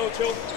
Coach Hill.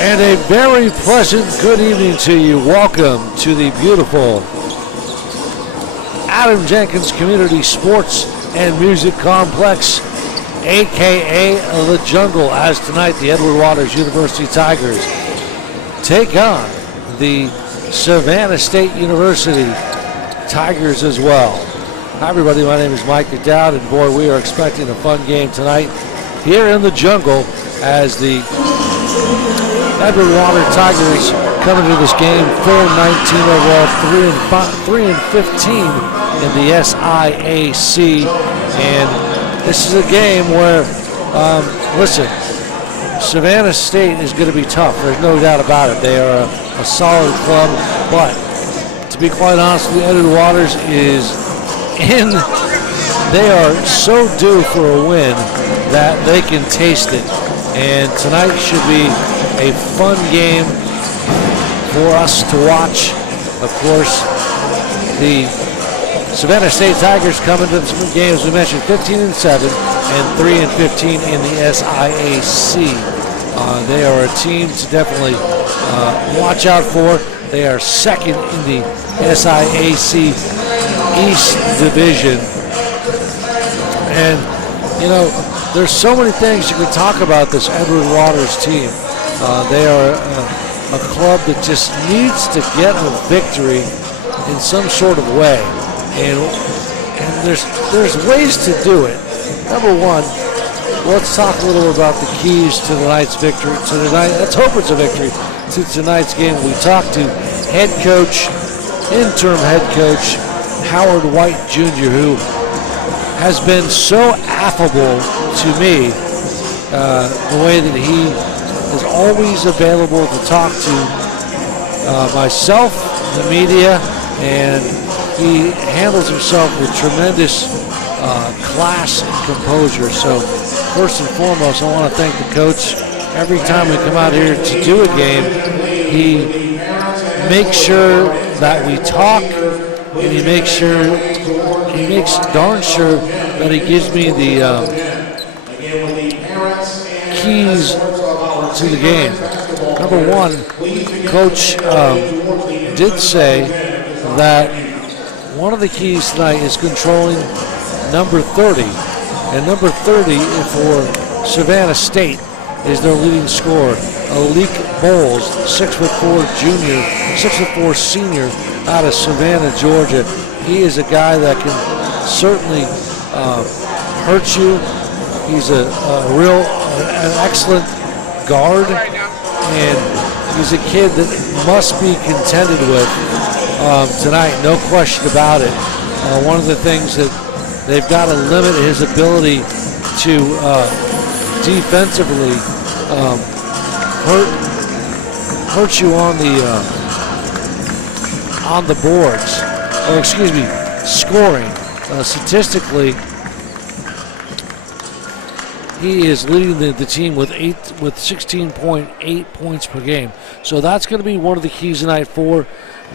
And a very pleasant good evening to you. Welcome to the beautiful Adam Jenkins Community Sports and Music Complex, aka The Jungle, as tonight the Edward Waters University Tigers take on the Savannah State University Tigers as well. Hi everybody, my name is Mike McDowd, and boy, we are expecting a fun game tonight here in The Jungle as the Edward Water Tigers come into this game 4-19 overall, 3-15 in the SIAC, and this is a game where, listen, Savannah State is going to be tough. There's no doubt about it. They are a solid club, but to be quite honest with you, Edward Waters is in. They are so due for a win that they can taste it, and tonight should be a fun game for us to watch. Of course, the Savannah State Tigers come into this game, as we mentioned, 15-7 and 3-15 in the SIAC. They are a team to definitely watch out for. They are second in the SIAC East Division. And, you know, there's so many things you can talk about this Edward Waters team. They are a club that just needs to get a victory in some sort of way, and there's ways to do it. Number one, let's talk a little about the keys to tonight's victory. Let's hope it's a victory to tonight's game. We talked to interim head coach Howard White Jr., who has been so affable to me, the way that he is always available to talk to myself, the media, and he handles himself with tremendous class and composure. So first and foremost, I want to thank the coach. Every time we come out here to do a game, he makes sure that we talk, and he makes darn sure that he gives me the keys to the game. Number one, Coach did say that one of the keys tonight is controlling number 30. And number 30 for Savannah State is their leading scorer, Alik Bowles, 6'4" junior, 6'4" senior out of Savannah, Georgia. He is a guy that can certainly hurt you. He's an excellent guard, and he's a kid that must be contended with tonight, no question about it. One of the things that they've got to limit his ability to defensively hurt you on the boards, or excuse me, scoring. Statistically, he is leading the team with 16.8 points per game. So that's going to be one of the keys tonight for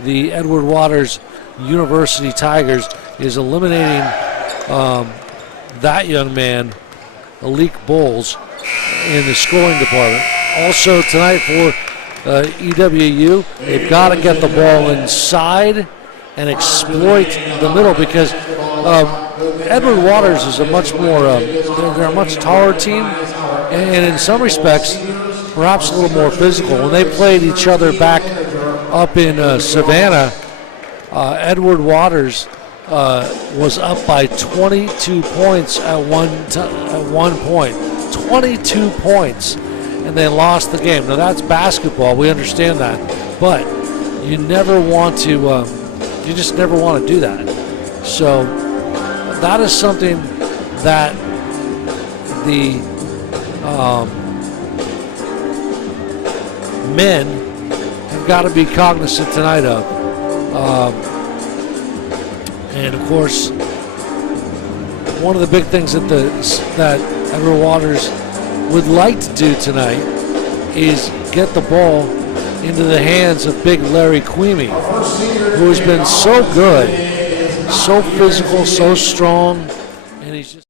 the Edward Waters University Tigers, is eliminating that young man, Alik Bowles, in the scoring department. Also tonight for EWU, they've got to get the ball inside and exploit the middle, because Edward Waters is a much more, they're a much taller team, and in some respects, perhaps a little more physical. When they played each other back up in Savannah, Edward Waters was up by 22 points at one point. 22 points, and they lost the game. Now that's basketball, we understand that, but you never want to, you just never want to do that. So that is something that the men have got to be cognizant tonight of. And of course, one of the big things that Edward Waters would like to do tonight is get the ball into the hands of big Larry Queemy, who has been so good, so physical, so strong, and he's just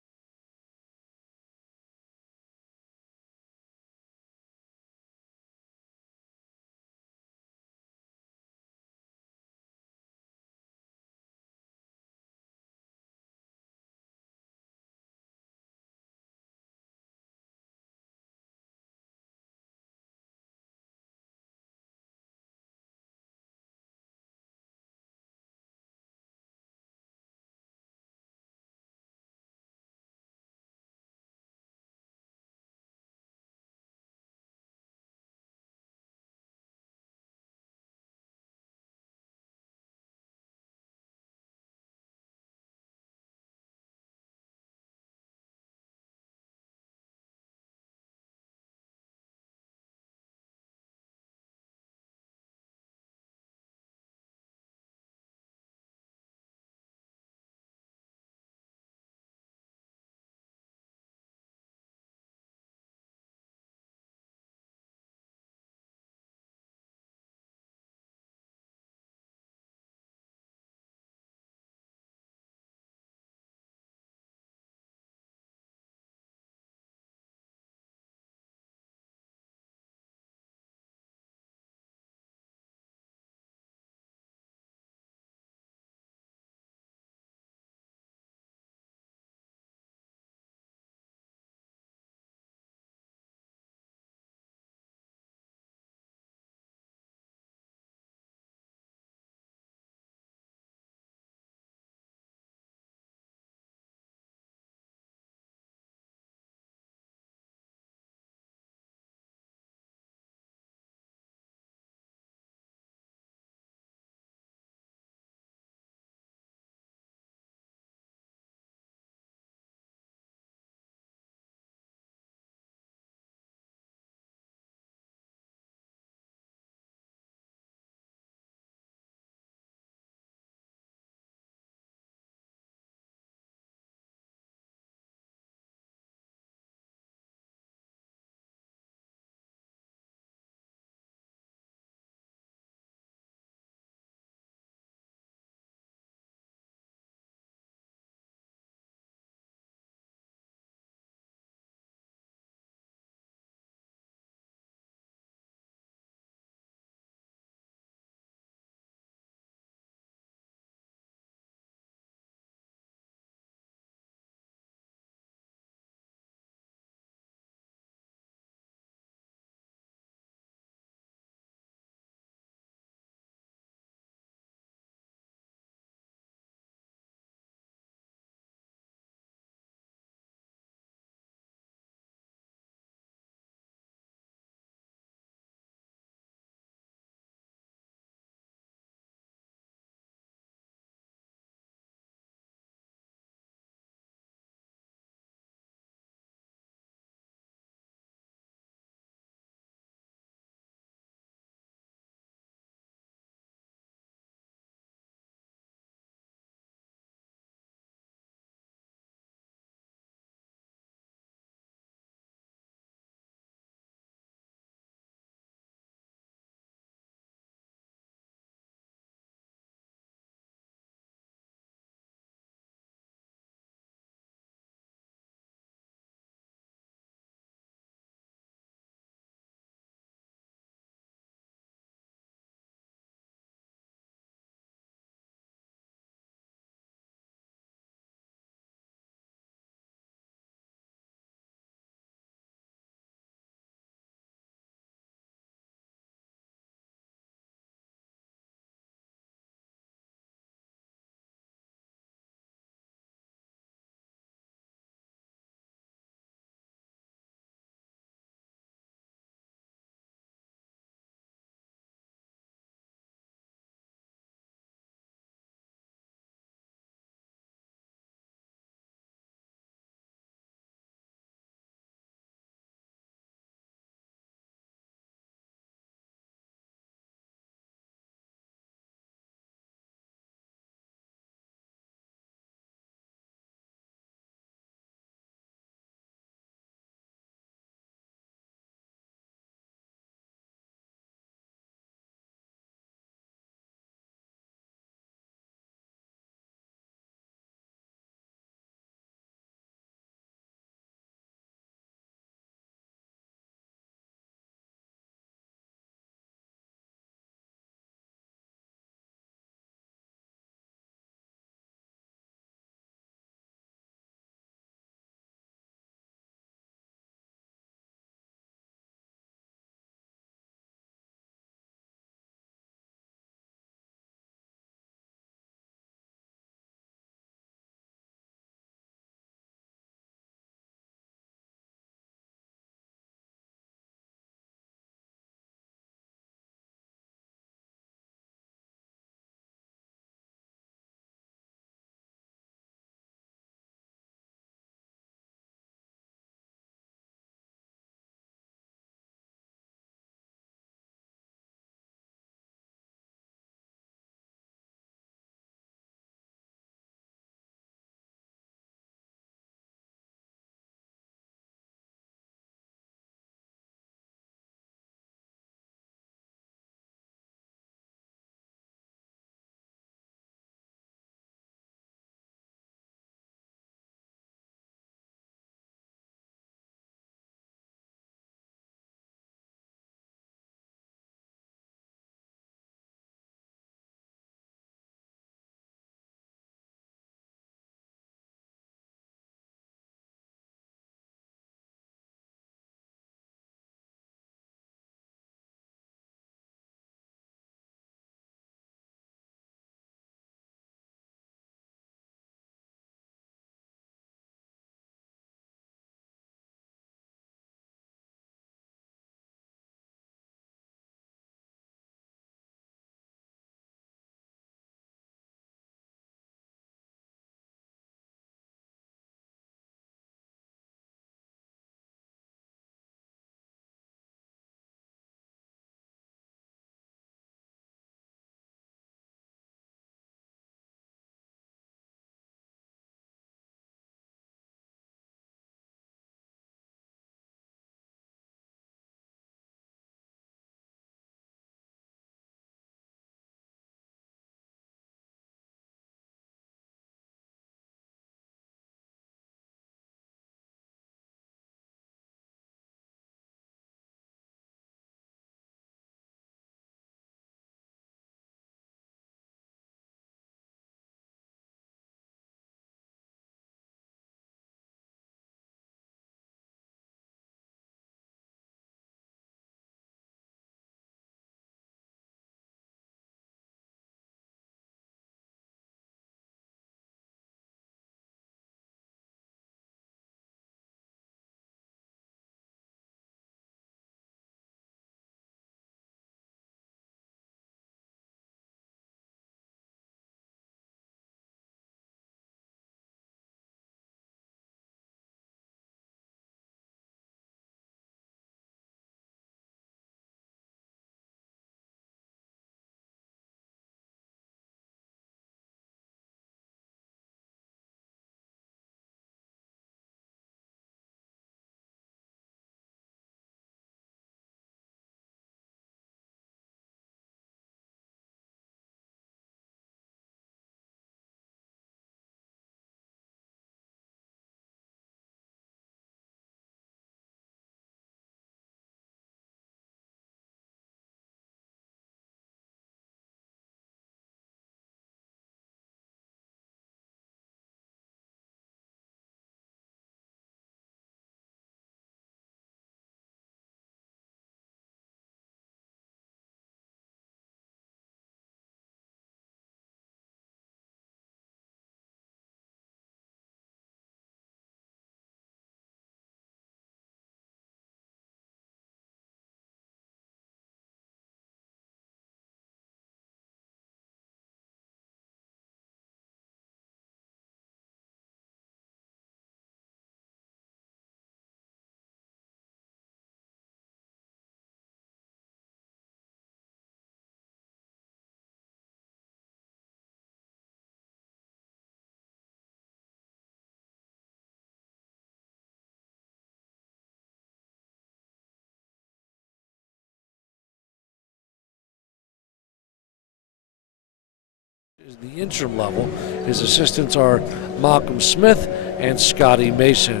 is the interim level. His assistants are Malcolm Smith and Scotty Mason.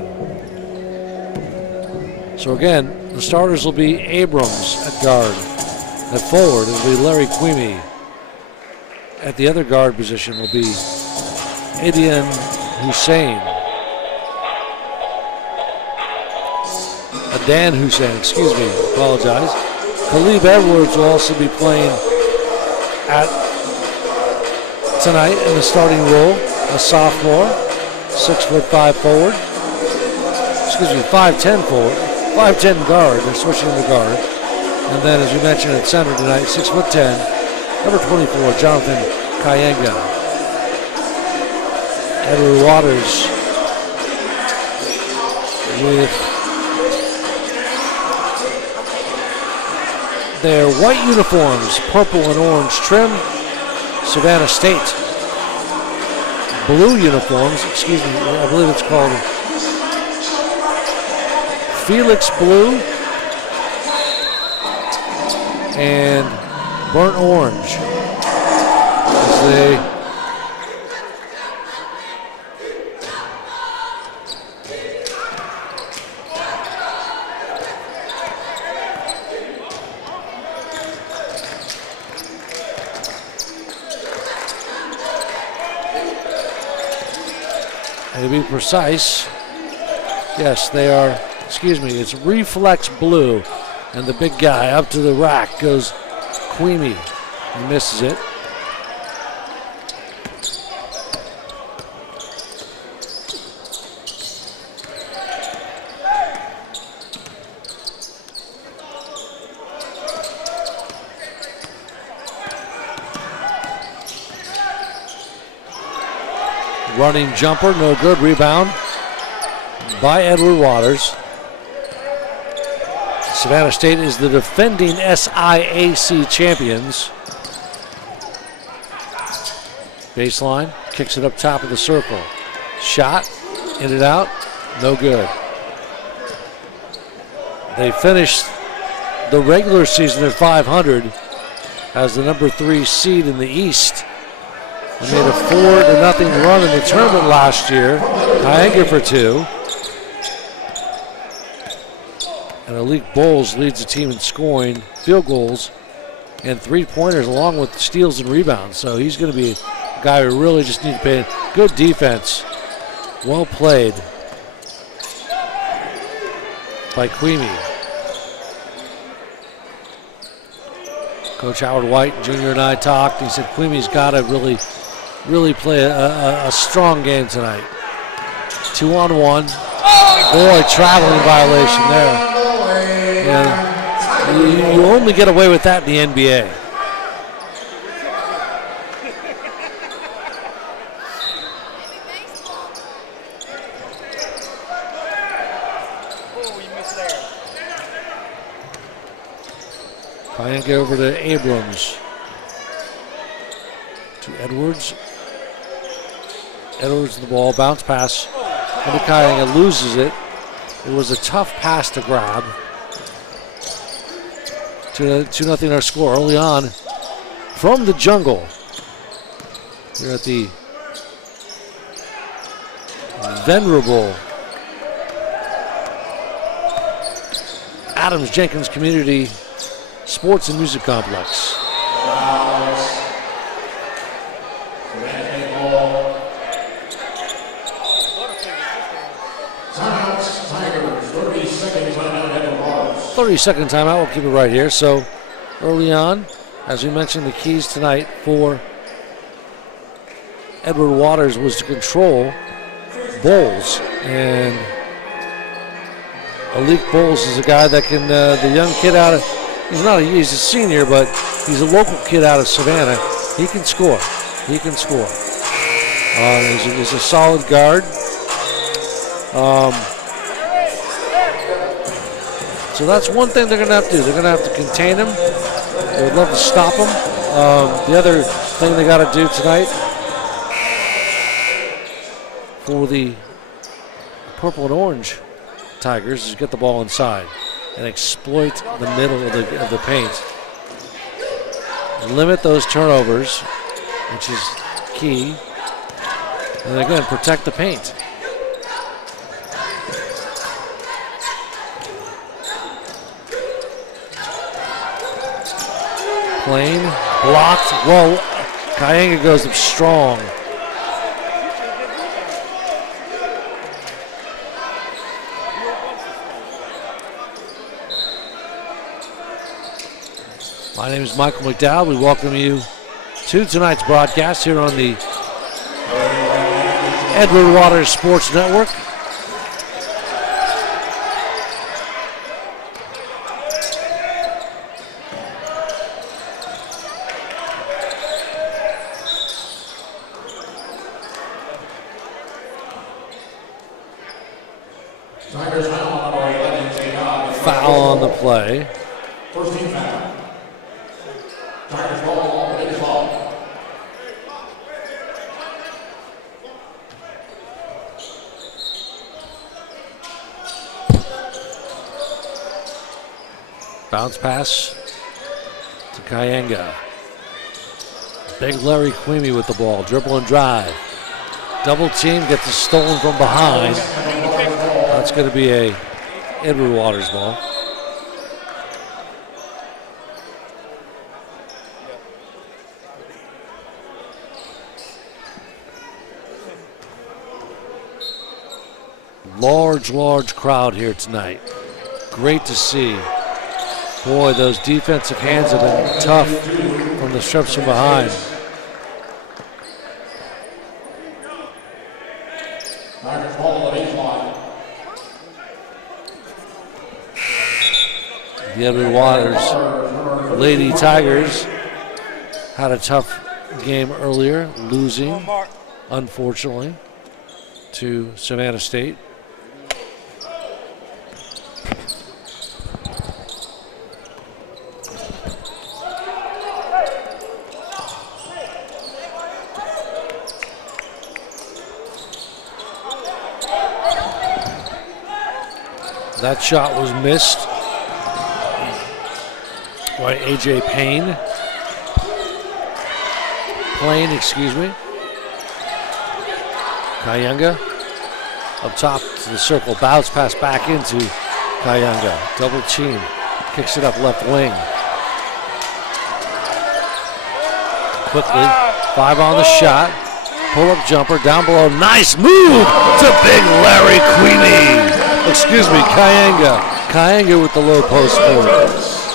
So again, the starters will be Abrams at guard. At forward, it'll be Larry Queemy. At the other guard position will be Adian Hussein. Dan Hussein, excuse me, apologize. Khalib Edwards will also be playing tonight in the starting role, a sophomore, 6'5" forward. Excuse me, 5'10" forward, 5'10" guard. They're switching the guard. And then, as we mentioned at center tonight, 6'10", number 24, Jonathan Kayenga. Edward Waters with their white uniforms, purple and orange trim. Savannah State blue uniforms, excuse me, I believe it's called Felix Blue and burnt orange. As they to be precise, yes, they are, excuse me, it's reflex blue. And the big guy up to the rack goes Queemy. He misses it. Running jumper, no good. Rebound by Edward Waters. Savannah State is the defending SIAC champions. Baseline, kicks it up top of the circle. Shot, in and out, no good. They finished the regular season at 500 as the number 3 seed in the East. They made a 4-0 run in the tournament last year. Kayenga for 2. And Alik Bowles leads the team in scoring, field goals, and 3-pointers along with steals and rebounds. So he's going to be a guy who really just needs to pay. Good defense. Well played by Queemy. Coach Howard White Jr. and I talked. He said Queemy's got to really play a strong game tonight. 2-on-1. Boy, traveling violation there. And you only get away with that in the NBA. Kayenga over to Abrams. To Edwards. Edwards the ball, bounce pass. And Kayenga loses it. It was a tough pass to grab. 2-0 our score early on from the jungle. Here at the venerable Adams Jenkins Community Sports and Music Complex. Timeout, Tigers, 30-second timeout at the bars. 30-second timeout, we'll keep it right here. So early on, as we mentioned, the keys tonight for Edward Waters was to control Bowles. And Alik Bowles is a guy that can, the young kid out of, he's a senior, but he's a local kid out of Savannah. He can score. He can score. He's a solid guard. So that's one thing they're going to have to do. They're going to have to contain him. They would love to stop him. The other thing they got to do tonight for the purple and orange Tigers is get the ball inside and exploit the middle of the paint. Limit those turnovers, which is key. And again, protect the paint. Plain, blocked. Whoa, Kayanga goes up strong. My name is Michael McDowell. We welcome you to tonight's broadcast here on the Edward Waters Sports Network. Foul on the play. First team foul. Tigers ball, ready to ball. Bounce pass to Kayanga. Big Larry Queemy with the ball. Dribble and drive. Double team, gets it stolen from behind. That's going to be a Edward Waters ball. Large crowd here tonight. Great to see. Boy, those defensive hands have been tough from the strips from behind. The Edward Waters Lady Tigers had a tough game earlier, losing, unfortunately, to Savannah State. That shot was missed by A.J. Plain, excuse me. Kayanga up top to the circle. Bounce pass back into Kayanga. Double team. Kicks it up left wing. Quickly. 5 on the shot. Pull-up jumper down below. Nice move to big Larry Queemy. Excuse me, Kayanga. Kayanga with the low post forward.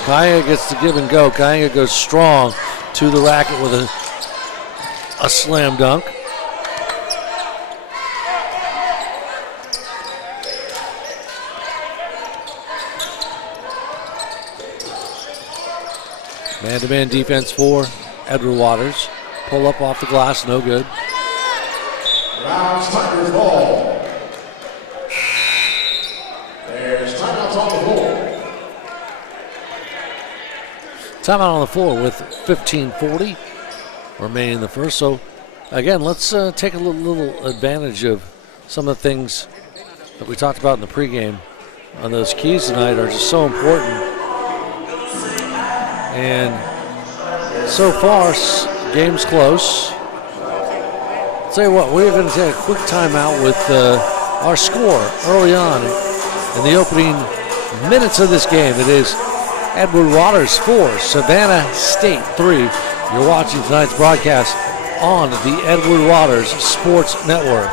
Kayanga gets the give and go. Kayanga goes strong to the racket with a slam dunk. Man-to-man defense for Edward Waters. Pull up off the glass, no good. Round Tigers ball. There's timeouts on the floor. Timeout on the floor with 15:40 remaining in the first. So, again, let's take a little advantage of some of the things that we talked about in the pregame. On those keys tonight are just so important. And so far, game's close. Tell you what, we're going to take a quick timeout with our score early on in the opening minutes of this game. It is Edward Waters 4, Savannah State 3. You're watching tonight's broadcast on the Edward Waters Sports Network.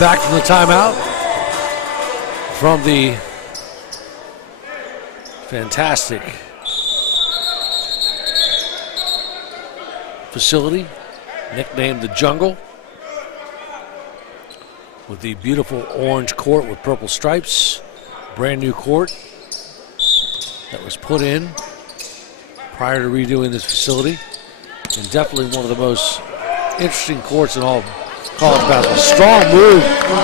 Back from the timeout from the fantastic facility, nicknamed the Jungle, with the beautiful orange court with purple stripes. Brand new court that was put in prior to redoing this facility, and definitely one of the most interesting courts in all of college basketball. Strong move,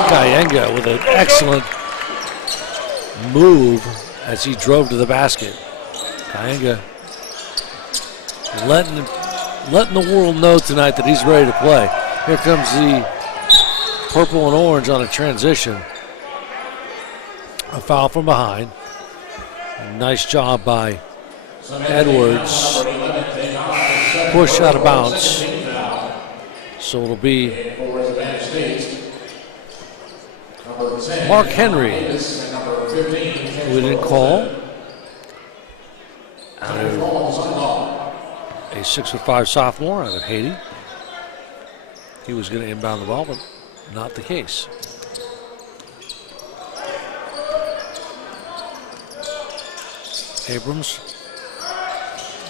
Kayenga, with an excellent move as he drove to the basket. Kayenga letting the world know tonight that he's ready to play. Here comes the purple and orange on a transition. A foul from behind. Nice job by Edwards. Push out of bounds. So it'll be Mark Henry, who we didn't call. Out of a 6'5" sophomore out of Haiti. He was going to inbound the ball, but not the case. Abrams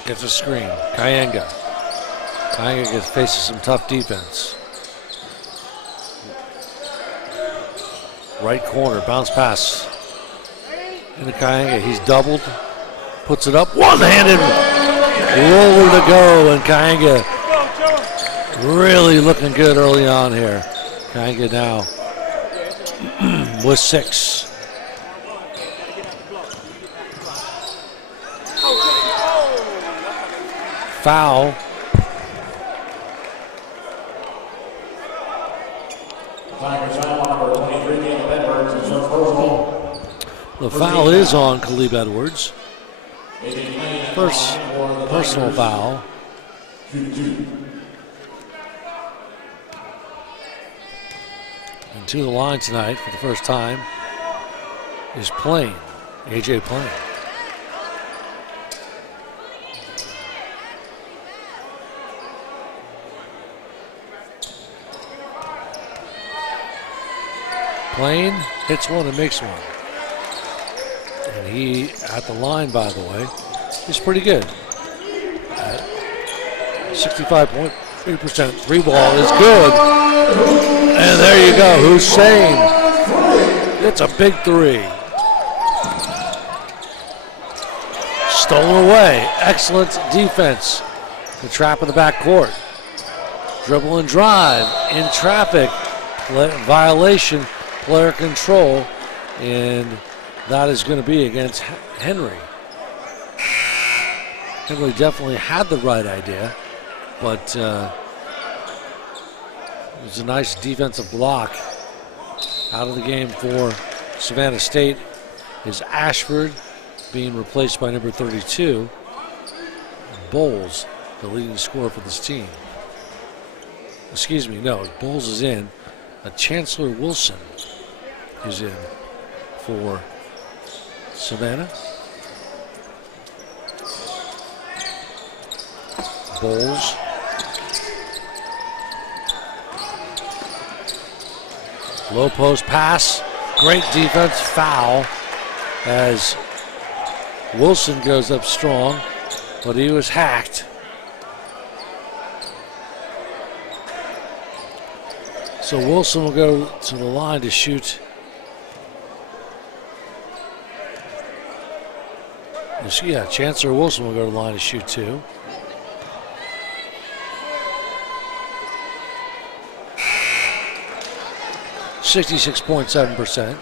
gets a screen. Kayenga faces some tough defense. Right corner, bounce pass into Kayenga. He's doubled, puts it up, one-handed roller to go, and Kayenga really looking good early on here. Kayenga now with 6. Foul. The foul is on Caleb Edwards. First personal foul. And to the line tonight for the first time is Plain, AJ Plain. Plain hits one and makes one. And he, at the line, by the way, is pretty good. 65.3% three ball is good. And there you go, Hussein. It's a big three. Stolen away. Excellent defense. The trap in the backcourt. Dribble and drive in traffic. Violation. Player control, and that is going to be against Henry. Henry definitely had the right idea, but it was a nice defensive block. Out of the game for Savannah State is Ashford, being replaced by number 32, Bowles, the leading scorer for this team. Excuse me, no, Bowles is in. Chancellor Wilson is in for Savannah. Bowles. Low post pass. Great defense. Foul as Wilson goes up strong, but he was hacked. So Wilson will go to the line to shoot. Yeah, Chancellor Wilson will go to the line to shoot 2. .7%.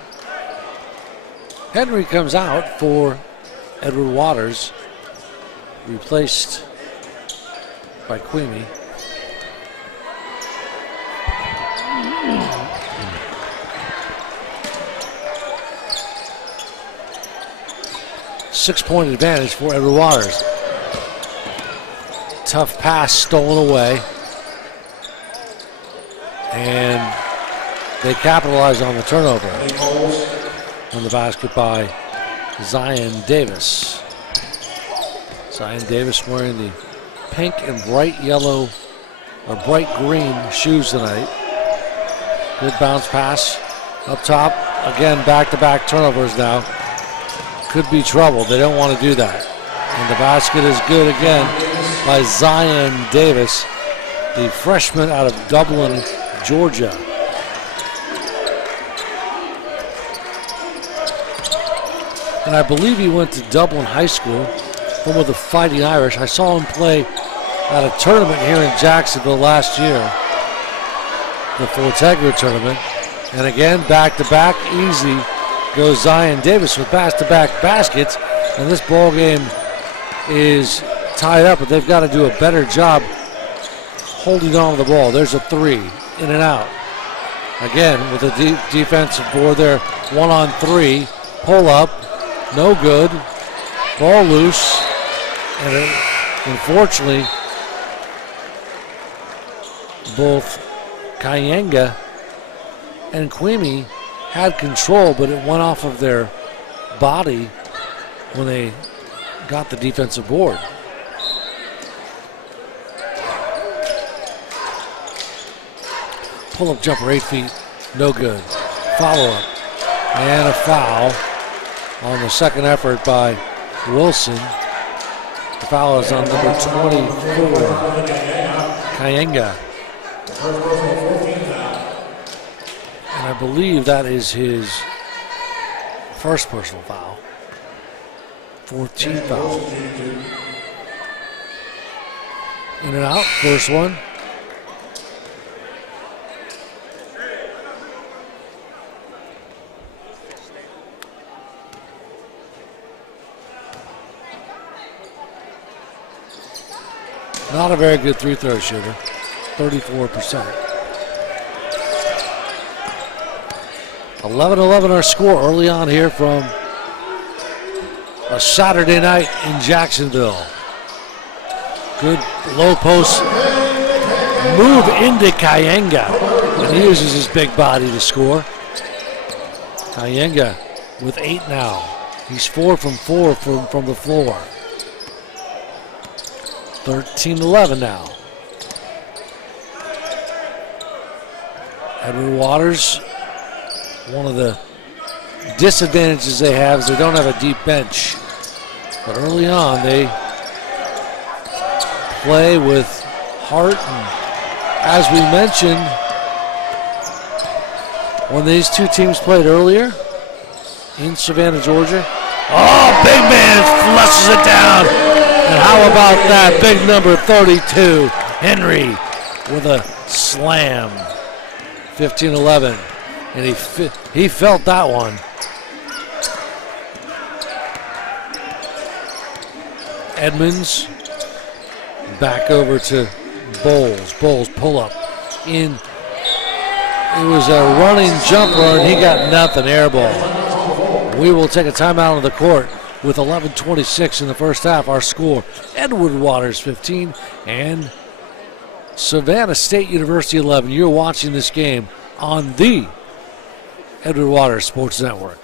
Henry comes out for Edward Waters, replaced by Queemy. Six-point advantage for Edward Waters. Tough pass stolen away. And they capitalize on the turnover. On the basket by Zion Davis. Zion Davis wearing the pink and bright yellow or bright green shoes tonight. Good bounce pass up top. Again, back-to-back turnovers now. could be trouble. They don't want to do that. And the basket is good again by Zion Davis, the freshman out of Dublin, Georgia. And I believe he went to Dublin High School, home of the Fighting Irish. I saw him play at a tournament here in Jacksonville last year, the Fortegra tournament. And again, back-to-back, easy goes Zion Davis with back-to-back baskets. And this ball game is tied up, but they've got to do a better job holding on to the ball. There's a three, in and out. Again, with a deep defensive board there, 1-on-3, pull up, no good, ball loose, and unfortunately, both Kyenga and Queemy had control, but it went off of their body when they got the defensive board. Pull-up jumper, 8 feet, no good. Follow-up, and a foul on the second effort by Wilson. The foul is on number 24, Kyenga. And I believe that is his first personal foul. 14 foul. In and out, first one. Not a very good three-throw shooter, 34%. 11-11 our score early on here from a Saturday night in Jacksonville. Good low post move into Kyenga, and he uses his big body to score. Kyenga with 8 now. He's 4 from 4 from the floor. 13-11 now. Edward Waters, one of the disadvantages they have is they don't have a deep bench. But early on, they play with heart. And as we mentioned, when these two teams played earlier in Savannah, Georgia, oh, big man flushes it down. And how about that big number 32, Henry, with a slam. 15-11, and he felt that one. Edmonds back over to Bowles. Bowles pull up in. It was a running jumper, and he got nothing. Air ball. We will take a timeout on the court with 11:26 in the first half. Our score: Edward Waters 15 and Savannah State University 11. You're watching this game on the Edward Waters Sports Network.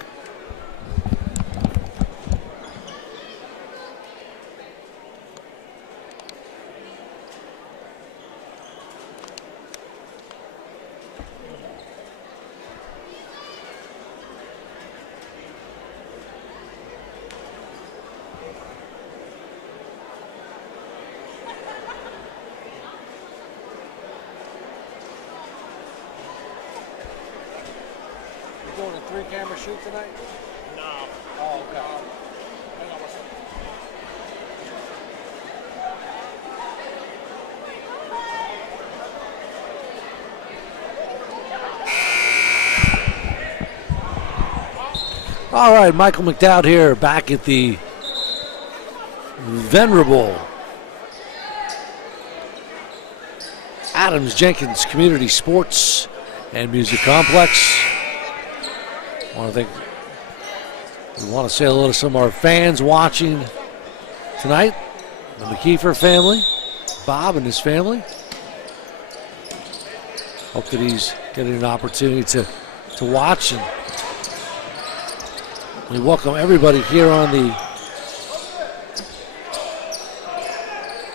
Doing a 3-camera shoot tonight? No. Oh, okay. Hang on one second. All right, Michael McDowd here, back at the venerable Adams Jenkins Community Sports and Music Complex. We want to say hello to some of our fans watching tonight. The McKeefer family, Bob and his family. Hope that he's getting an opportunity to watch. And we welcome everybody here on the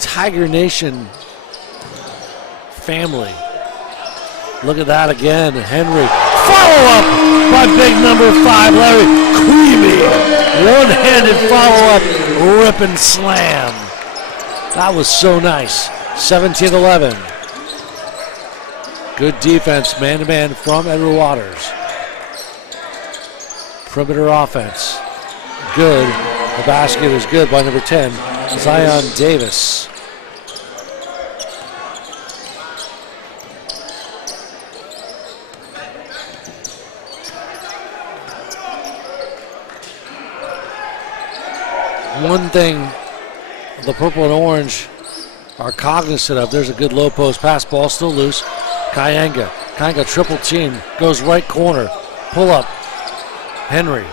Tiger Nation family. Look at that again, Henry. Follow up by big number 5, Larry Queemy. One-handed follow-up, rip and slam. That was so nice. 17-11. Good defense, man-to-man from Edward Waters. Perimeter offense, good. The basket is good by number 10, Zion Davis. One thing the purple and orange are cognizant of, there's a good low post pass, ball still loose. Kayanga triple team, goes right corner, pull up. Henry.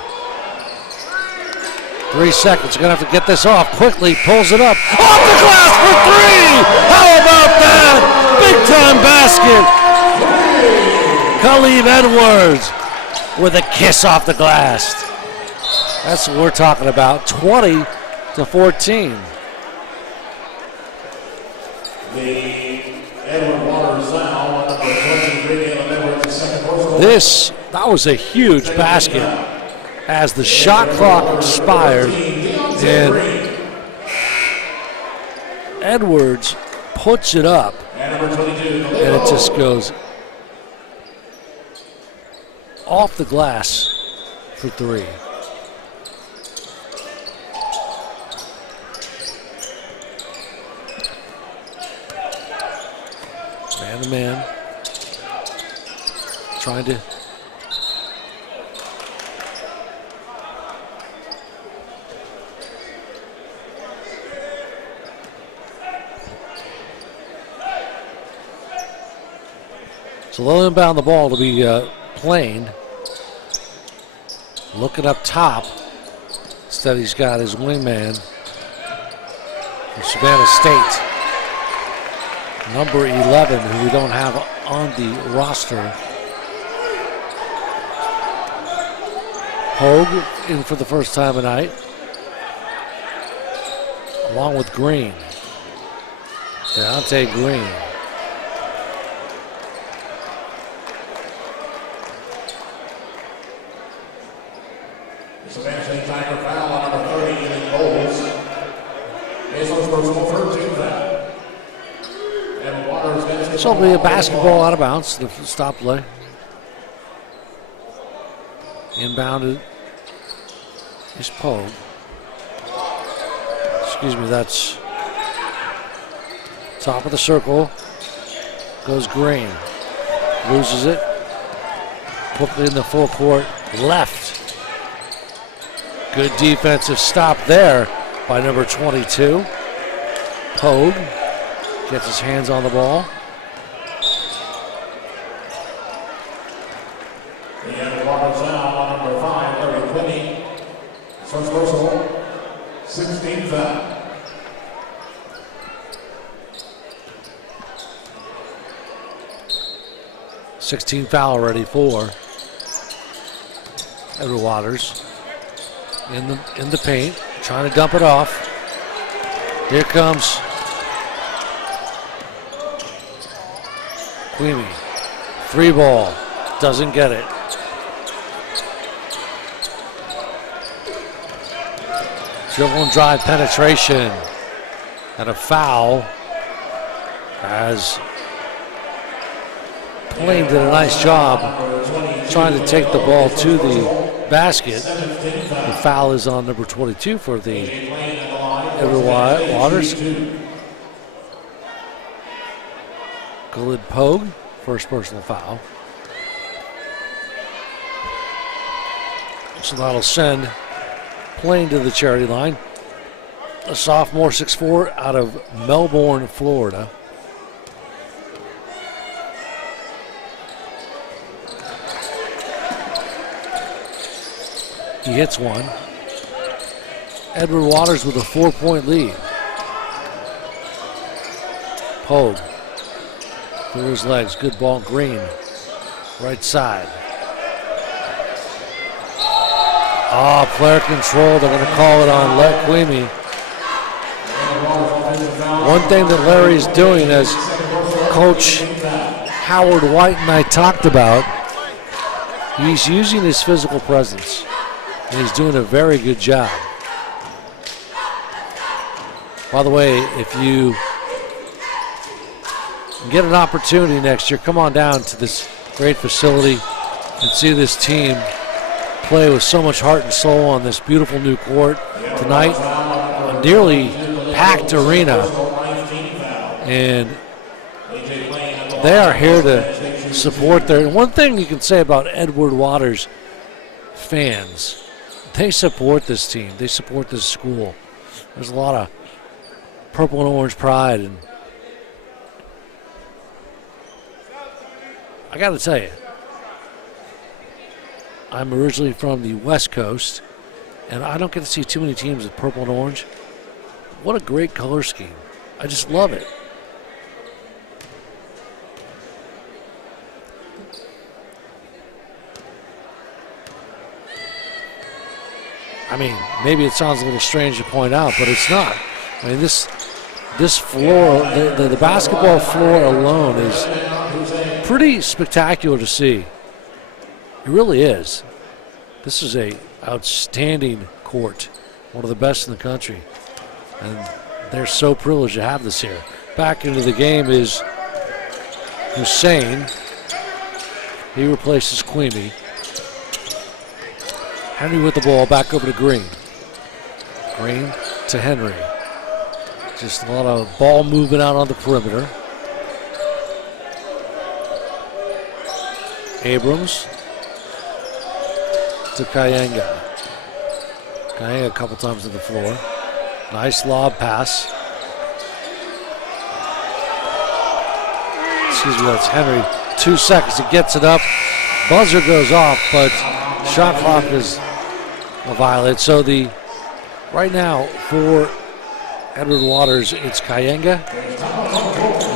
3 seconds, gonna have to get this off quickly, pulls it up. Off the glass for three! How about that? Big time basket. Khalib Edwards with a kiss off the glass. That's what we're talking about, 20-14. That was a huge basket as the shot clock expired and Edwards puts it up and it just goes off the glass for three. Man to man. Trying to so they'll inbound the ball to be Plain. Looking up top. Instead he's got his wingman from Savannah State. Number 11, who we don't have on the roster. Hogue in for the first time tonight, along with Green. Deontay Green. Savannah State Tiger foul on number 30, Ethan Bowles. Baseline personal 13 foul. And Waters gets This will be a basketball out of bounds, the stop play. Inbounded is Pogue. Excuse me, that's top of the circle. Goes Green. Loses it. Quickly in the full court. Left. Good defensive stop there by number 22. Pogue gets his hands on the ball. And Waters now on number 5, Larry Quinney. First personal, 16 foul. $16 foul already for Edward Waters. In the paint, trying to dump it off. Here comes Queemy. Free ball, doesn't get it. Dribble and drive penetration. And a foul as Plain did a nice job trying to take the ball to the basket. The foul is on number 22 for the Edward Waters. Khalid Pogue, first personal foul. So that'll send Plain to the charity line. A sophomore, 6'4", out of Melbourne, Florida. He hits one. Edward Waters with a 4-point lead. Pogue through his legs. Good ball, Green. Right side. Player control. They're going to call it on Let Queemy. One thing that Larry's doing, as Coach Howard White and I talked about, he's using his physical presence. And he's doing a very good job. By the way, if you get an opportunity next year, come on down to this great facility and see this team play with so much heart and soul on this beautiful new court tonight. A nearly packed arena. And they are here to support their. One thing you can say about Edward Waters fans, they support this team. They support this school. There's a lot of purple and orange pride. And I got to tell you, I'm originally from the West Coast, and I don't get to see too many teams with purple and orange. What a great color scheme. I just love it. I mean, maybe it sounds a little strange to point out, but it's not. I mean, this floor, the basketball floor alone is pretty spectacular to see. It really is. This is a outstanding court, one of the best in the country, and they're so privileged to have this here. Back into the game is Hussein. He replaces Queemy. Henry with the ball, back over to Green. Green to Henry. Just a lot of ball movement out on the perimeter. Abrams to Kayanga. Kayanga a couple times to the floor. Nice lob pass. Excuse me, that's Henry. 2 seconds, he gets it up. Buzzer goes off, but shot clock is violated. So right now for Edward Waters, it's Kayanga,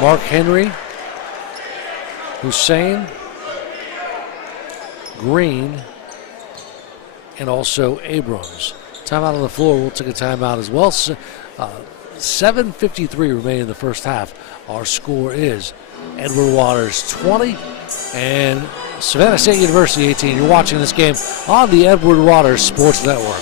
Mark Henry, Hussein, Green, and also Abrams. Timeout on the floor. We'll take a timeout as well. 7:53 remaining in the first half. Our score is Edward Waters 20 and Savannah State University 18. You're watching this game on the Edward Waters Sports Network.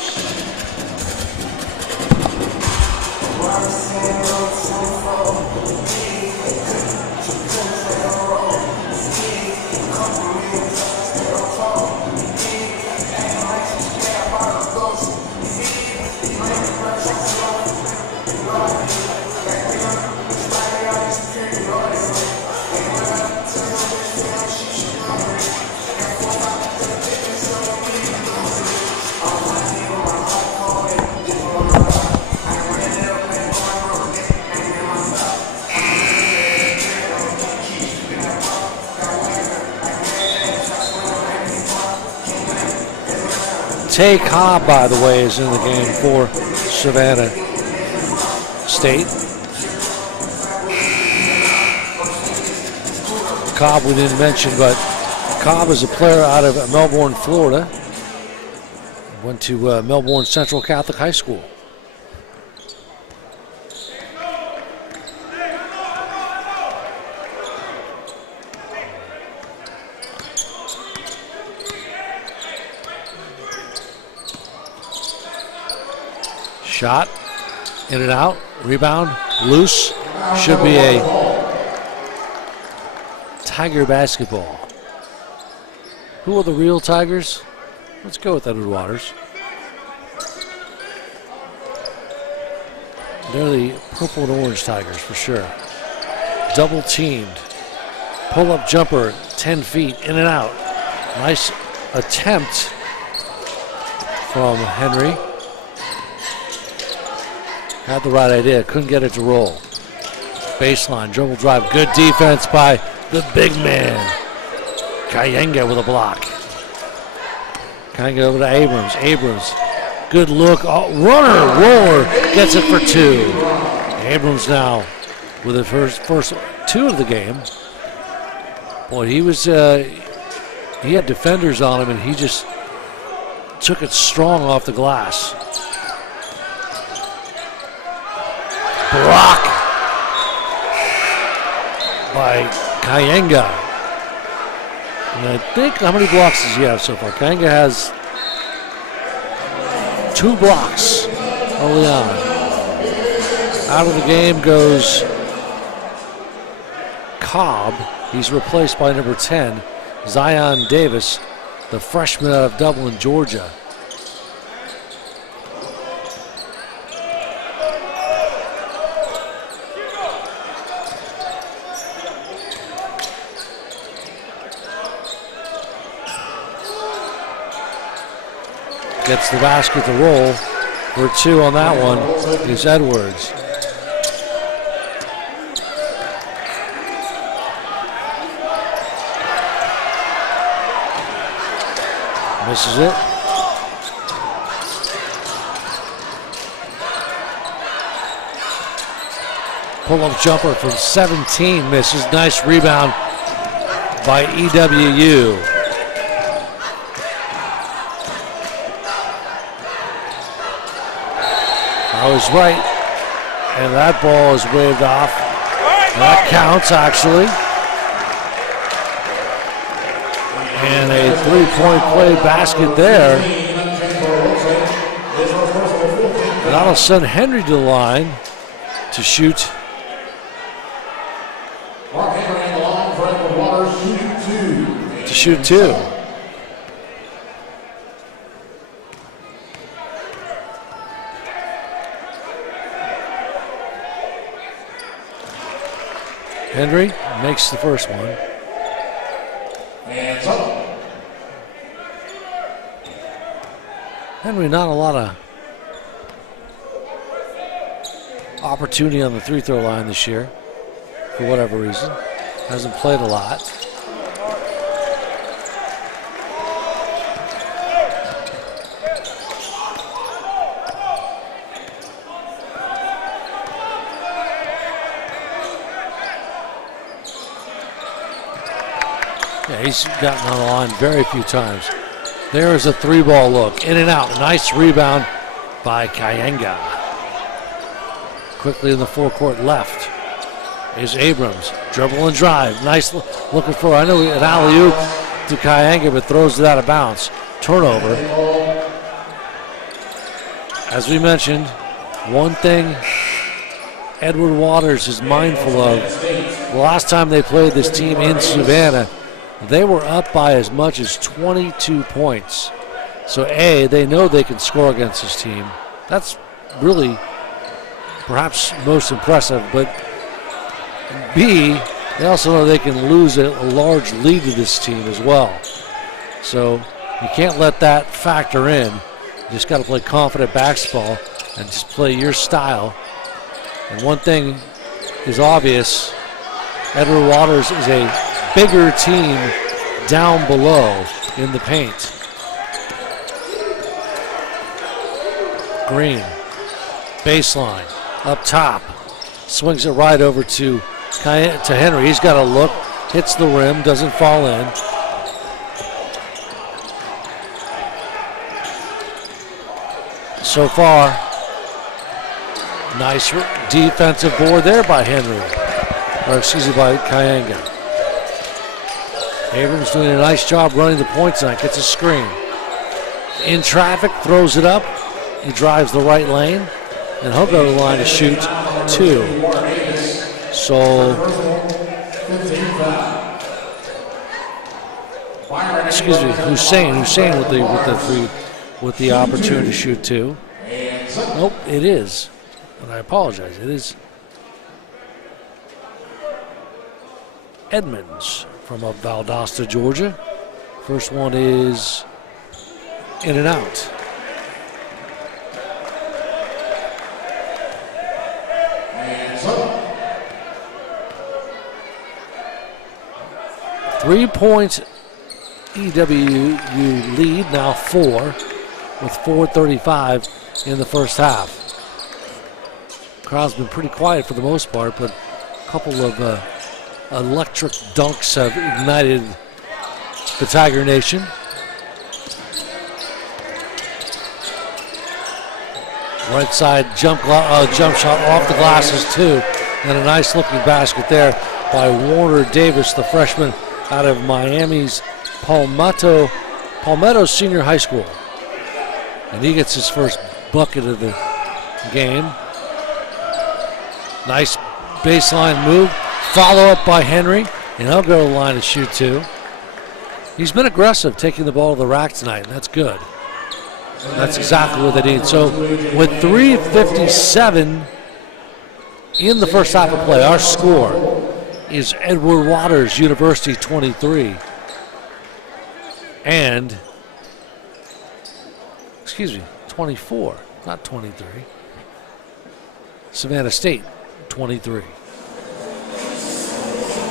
Tay Cobb, by the way, is in the game for Savannah State. Cobb we didn't mention, but Cobb is a player out of Melbourne, Florida. Went to Melbourne Central Catholic High School. Shot, in and out, rebound, loose. Should be a Tiger basketball. Who are the real Tigers? Let's go with Edward Waters. They're the purple and orange Tigers for sure. Double teamed. Pull-up jumper, 10 feet, in and out. Nice attempt from Henry. Had the right idea, couldn't get it to roll. Baseline, dribble drive, good defense by the big man. Kayanga with a block. Kayanga over to Abrams. Abrams, good look. Oh, runner, roller, gets it for 2. Abrams now with the first 2 of the game. Boy, he was, he had defenders on him and he just took it strong off the glass. Block by Kayanga. And I think, how many blocks does he have so far? Kayanga has 2 blocks early on. Out of the game goes Cobb. He's replaced by number 10, Zion Davis, the freshman out of Dublin, Georgia. Gets the basket to roll. For 2 on that one is Edwards. Misses it. Pull-up jumper from 17 misses. Nice rebound by EWU. I was right, and that ball is waved off. That counts, actually. And a 3-point play basket there. And that'll send Henry to the line to shoot. To shoot 2. Henry makes the first one. Hands up. Henry, not a lot of opportunity on the 3-throw line this year, for whatever reason. Hasn't played a lot. Yeah, he's gotten on the line very few times. There is a 3-ball look. In and out. Nice rebound by Kyenga. Quickly in the forecourt left is Abrams. Dribble and drive. Nice looking for, I know, an alley-oop to Kyenga, but throws it out of bounds. Turnover. As we mentioned, one thing Edward Waters is mindful of, the last time they played this team in Savannah, they were up by as much as 22 points. So A, they know they can score against this team. That's really perhaps most impressive. But B, they also know they can lose a large lead to this team as well. So you can't let that factor in. You just got to play confident basketball and just play your style. And one thing is obvious, Edward Waters is a bigger team down below in the paint. Green, baseline, up top, swings it right over to Henry. He's got a look, hits the rim, doesn't fall in. So far, nice defensive board there by Henry, or excuse me, by Kyenga. Abrams doing a nice job running the point tonight, gets a screen. In traffic, throws it up. He drives the right lane, and he'll go to the line to shoot 2. So, excuse me, Hussein with the opportunity to shoot 2. Nope, it is, and I apologize. It is Edmonds from Valdosta, Georgia. First one is in and out. Three-point EWU lead, now 4, with 4:35 in the first half. Crowd's been pretty quiet for the most part, but a couple of electric dunks have ignited the Tiger Nation. Right side jump shot off the glasses too, and a nice looking basket there by Warner Davis, the freshman out of Miami's Palmetto Senior High School. And he gets his first bucket of the game. Nice baseline move. Follow up by Henry, and he'll go to the line and shoot two. He's been aggressive taking the ball to the rack tonight, and that's good. That's exactly what they need. So with 3:57 in the first half of play, our score is Edward Waters University 23 and 24, not 23. Savannah State 23.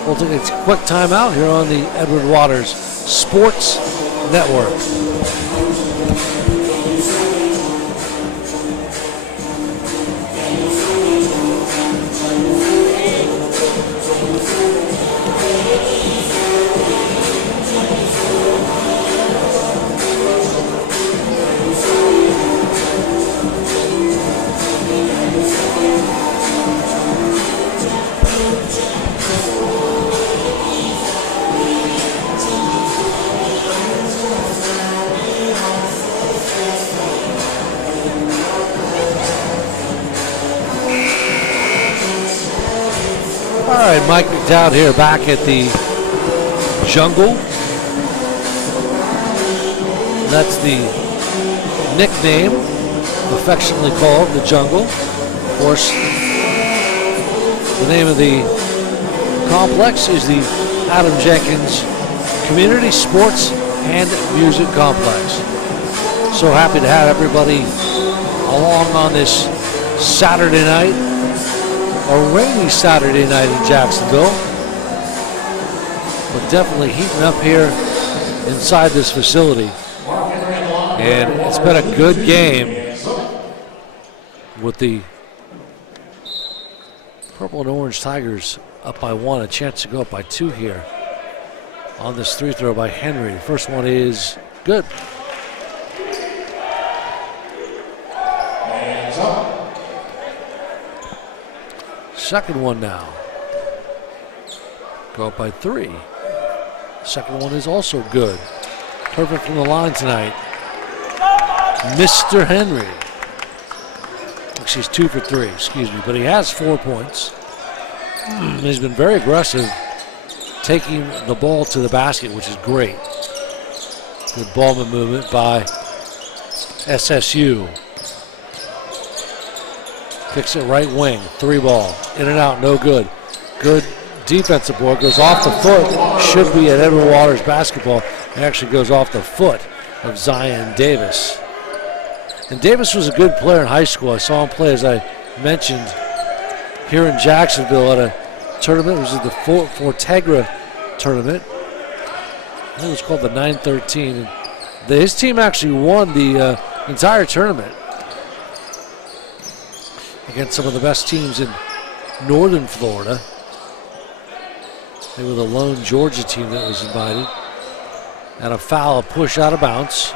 We'll take a quick timeout here on the Edward Waters Sports Network. All right, Mike McDowd here back at the Jungle. That's the nickname, affectionately called the Jungle. Of course, the name of the complex is the Adam Jenkins Community Sports and Music Complex. So happy to have everybody along on this Saturday night. A rainy Saturday night in Jacksonville, but definitely heating up here inside this facility. And it's been a good game with the Purple and Orange Tigers up by one, a chance to go up by two here on this three throw by Henry. The first one is good. Second one now. Go up by three. Second one is also good. Perfect from the line tonight. Mr. Henry. Actually, he's 2 for 3, excuse me, but he has 4 points. He's been very aggressive taking the ball to the basket, which is great. Good ball movement by SSU. Kicks it right wing, three ball, in and out, no good. Good defensive board, goes off the foot, should be at Edward Waters basketball. It actually goes off the foot of Zion Davis. And Davis was a good player in high school. I saw him play, as I mentioned, here in Jacksonville at a tournament. It was at the Fortegra tournament. I think it was called the 913. And his team actually won the entire tournament against some of the best teams in northern Florida. They were the lone Georgia team that was invited. And a foul, a push out of bounds.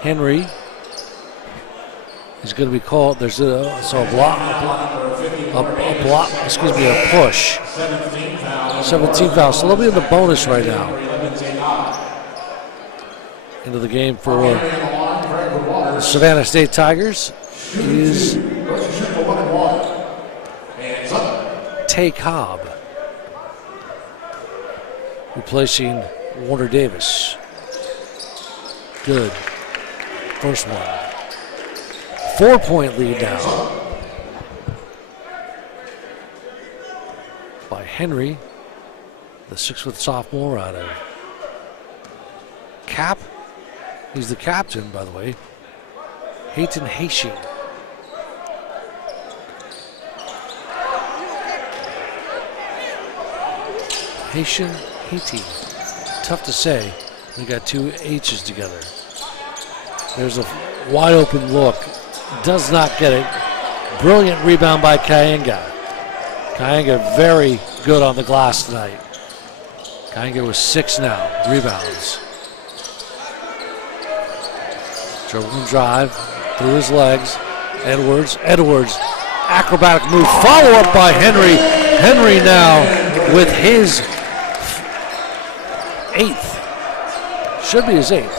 Henry is going to be called. There's a push. 17 fouls. So they'll be in the bonus right now. Into the game for the Savannah State Tigers is Tay Cobb, replacing Warner Davis. Good. First one. 4-point lead now by Henry, the 6-foot sophomore out of Cap. He's the captain, by the way. Hayton Haitian. Haiti. Tough to say. We got two H's together. There's a wide open look. Does not get it. Brilliant rebound by Kyenga. Kyenga very good on the glass tonight. Kyenga with 6 now. Rebounds. Dribbling drive through his legs. Edwards. Acrobatic move. Follow up by Henry. Henry now with his 8th. Should be his 8th.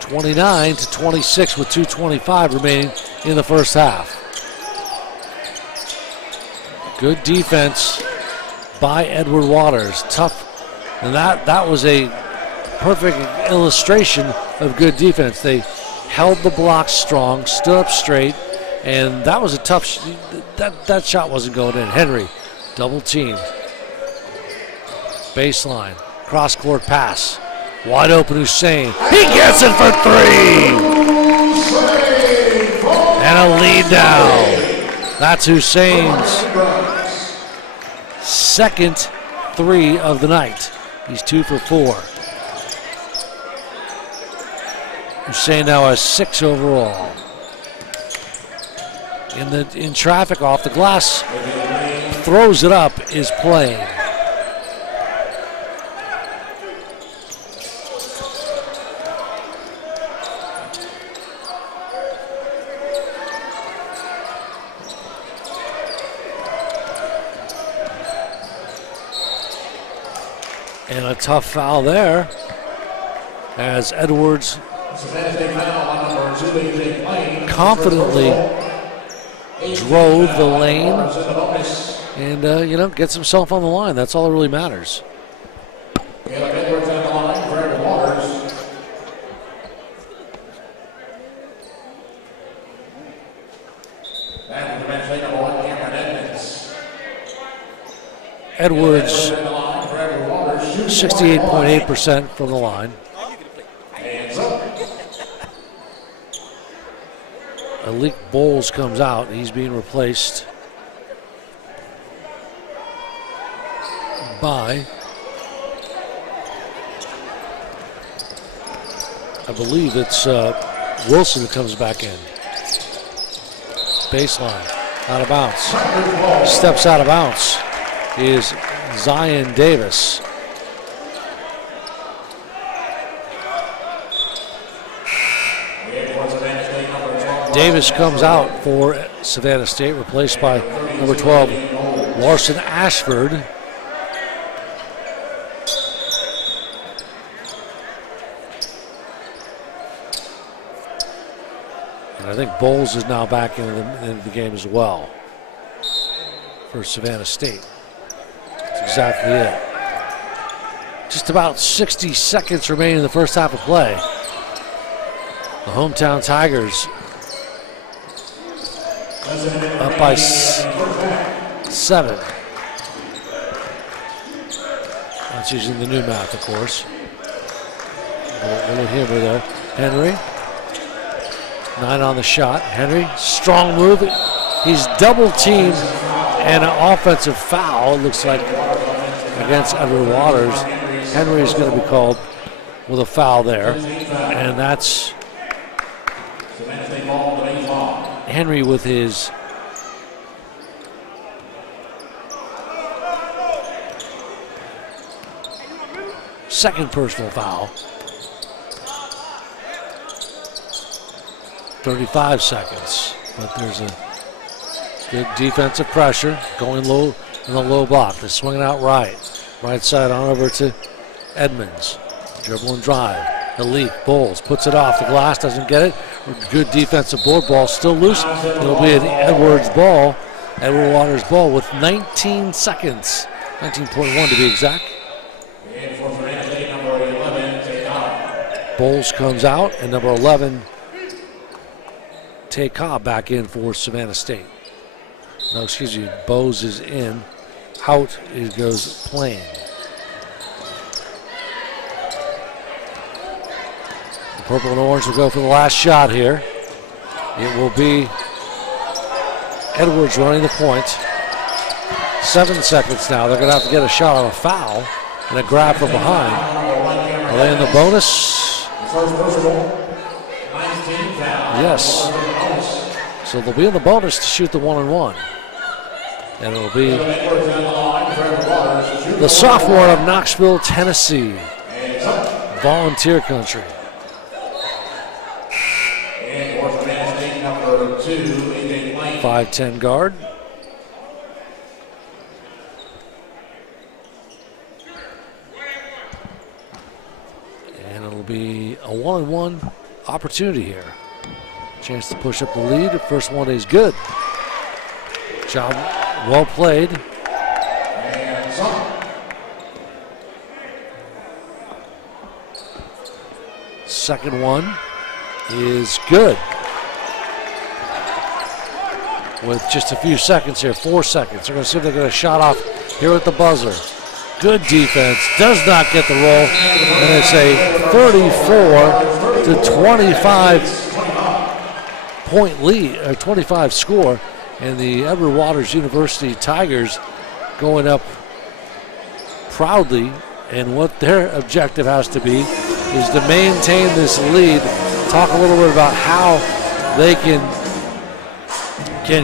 29-26 with 2:25 remaining in the first half. Good defense by Edward Waters. Tough, and that was a perfect illustration of good defense. They held the block strong, stood up straight, and that was a tough. That shot wasn't going in. Henry, double team, baseline, cross court pass, wide open Hussein. He gets it for three, and a lead down. That's Hussein's second three of the night. He's 2 for 4. Hussein now has 6 overall. In traffic off the glass, throws it up, is playing. And a tough foul there as Edwards confidently drove the lane and, gets himself on the line. That's all that really matters. Edwards 68.8% from the line. Alik Bowles comes out. He's being replaced by, I believe it's Wilson that comes back in. Baseline, out of bounds. Steps out of bounds is Zion Davis. Davis comes out for Savannah State, replaced by number 12, Larson Ashford. And I think Bowles is now back into the game as well for Savannah State. That's exactly it. Just about 60 seconds remaining in the first half of play. The hometown Tigers up by 7. That's using the new math, of course. A little humor there. Henry, 9 on the shot. Henry, strong move. He's double teamed and an offensive foul, looks like, against Edward Waters. Henry is going to be called with a foul there. And that's Henry with his second personal foul. 35 seconds, but there's a good defensive pressure going low in the low block. They're swinging out right side on over to Edmonds. Dribble and drive. Elite Bowles puts it off the glass, doesn't get it. Good defensive board, ball still loose. It'll be an Edwards ball, Edward Waters ball with 19 seconds, 19.1 to be exact. Bowles comes out, and number 11, Tay Cobb back in for Savannah State. No, excuse me, Bowes is in. Out, it goes playing. Purple and orange will go for the last shot here. It will be Edwards running the point. 7 seconds now. They're going to have to get a shot on a foul and a grab from behind. Are they in the bonus? Yes. So they'll be in the bonus to shoot the 1-and-1. And it'll be the sophomore of Knoxville, Tennessee. Volunteer country. 5'10" guard. be a 1-on-1 opportunity here. Chance to push up the lead. The first one is good. Job well played. And some. Second one is good. With just a few seconds here, 4 seconds. They're going to see if they get a shot off here at the buzzer. Good defense, does not get the roll, and it's a 34-25 point lead, or 25 score, and the Edward Waters University Tigers going up proudly, and what their objective has to be is to maintain this lead. Talk a little bit about how they can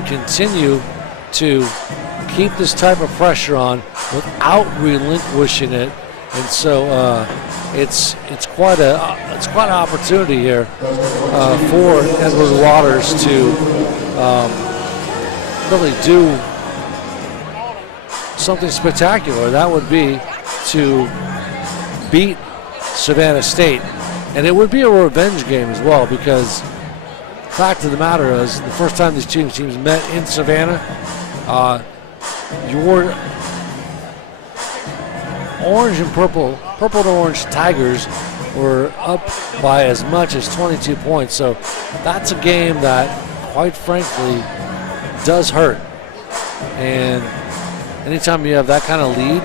continue to keep this type of pressure on without relinquishing it, and so it's quite an opportunity here for Edward Waters to really do something spectacular. That would be to beat Savannah State, and it would be a revenge game as well, because the fact of the matter is, the first time these teams met in Savannah, your orange and purple and orange Tigers were up by as much as 22 points. So that's a game that, quite frankly, does hurt. And anytime you have that kind of lead,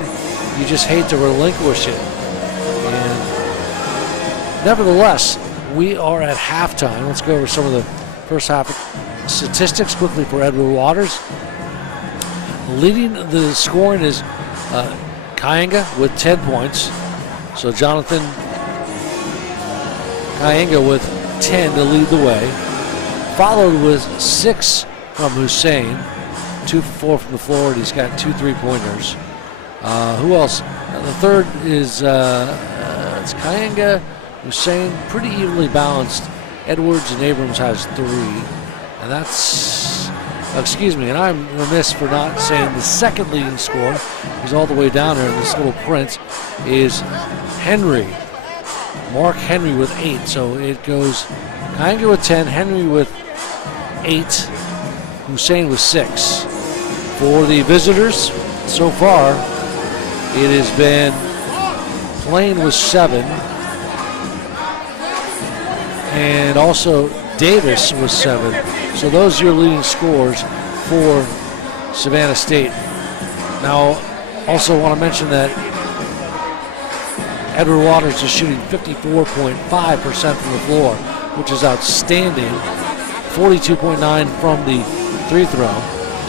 you just hate to relinquish it. And nevertheless, we are at halftime. Let's go over some of the first half statistics quickly for Edward Waters. Leading the scoring is Kyenga with 10 points. So Jonathan Kyenga with 10 to lead the way. Followed with 6 from Hussein. 2 for 4 from the floor, and he's got 2 3-pointers. Who else? The third is it's Kyenga, Hussein, pretty evenly balanced. Edwards and Abrams has 3. And that's, and I'm remiss for not saying the second leading scorer, he's all the way down there in this little print, is Henry. Mark Henry with 8. So it goes Kyenga with 10, Henry with 8, Hussein with 6. For the visitors, so far, it has been Plain with 7, and also Davis with 7. So those are your leading scores for Savannah State. Now, also want to mention that Edward Waters is shooting 54.5% from the floor, which is outstanding. 42.9 from the free throw.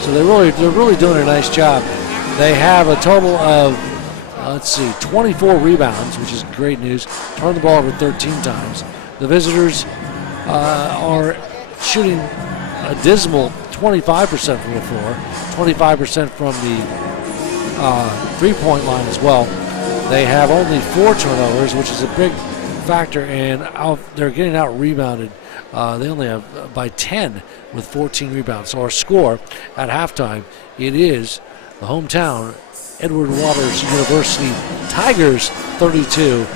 So they're really doing a nice job. They have a total of 24 rebounds, which is great news. Turned the ball over 13 times. The visitors are shooting a dismal 25% from the floor, 25% from the three-point line as well. They have only 4 turnovers, which is a big factor, and they're getting out-rebounded. They only have by 10 with 14 rebounds. So our score at halftime, it is the hometown Edward Waters University Tigers 32,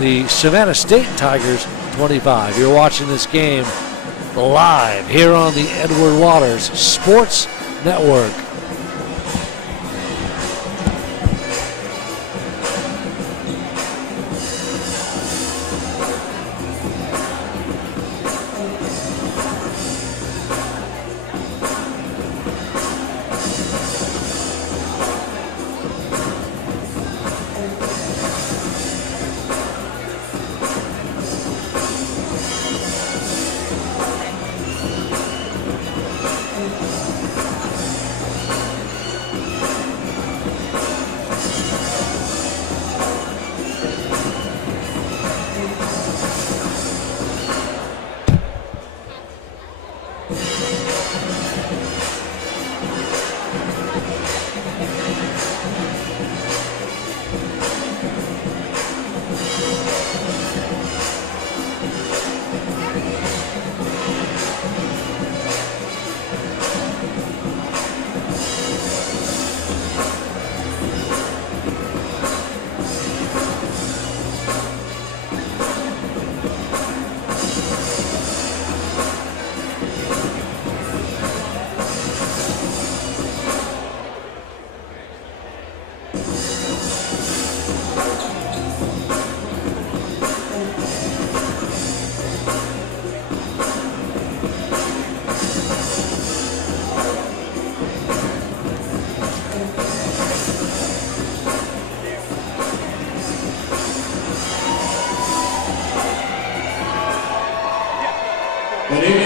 the Savannah State Tigers 25. You're watching this game live here on the Edward Waters Sports Network.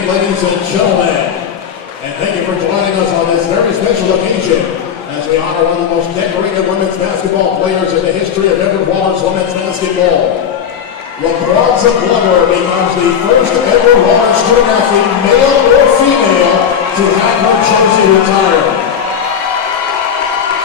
evening, ladies and gentlemen. And thank you for joining us on this very special occasion as we honor one of the most decorated women's basketball players in the history of Edward Waters women's basketball. LaQuanza Glover becomes the first Edward Waters student athlete, male or female, to have her jersey retired.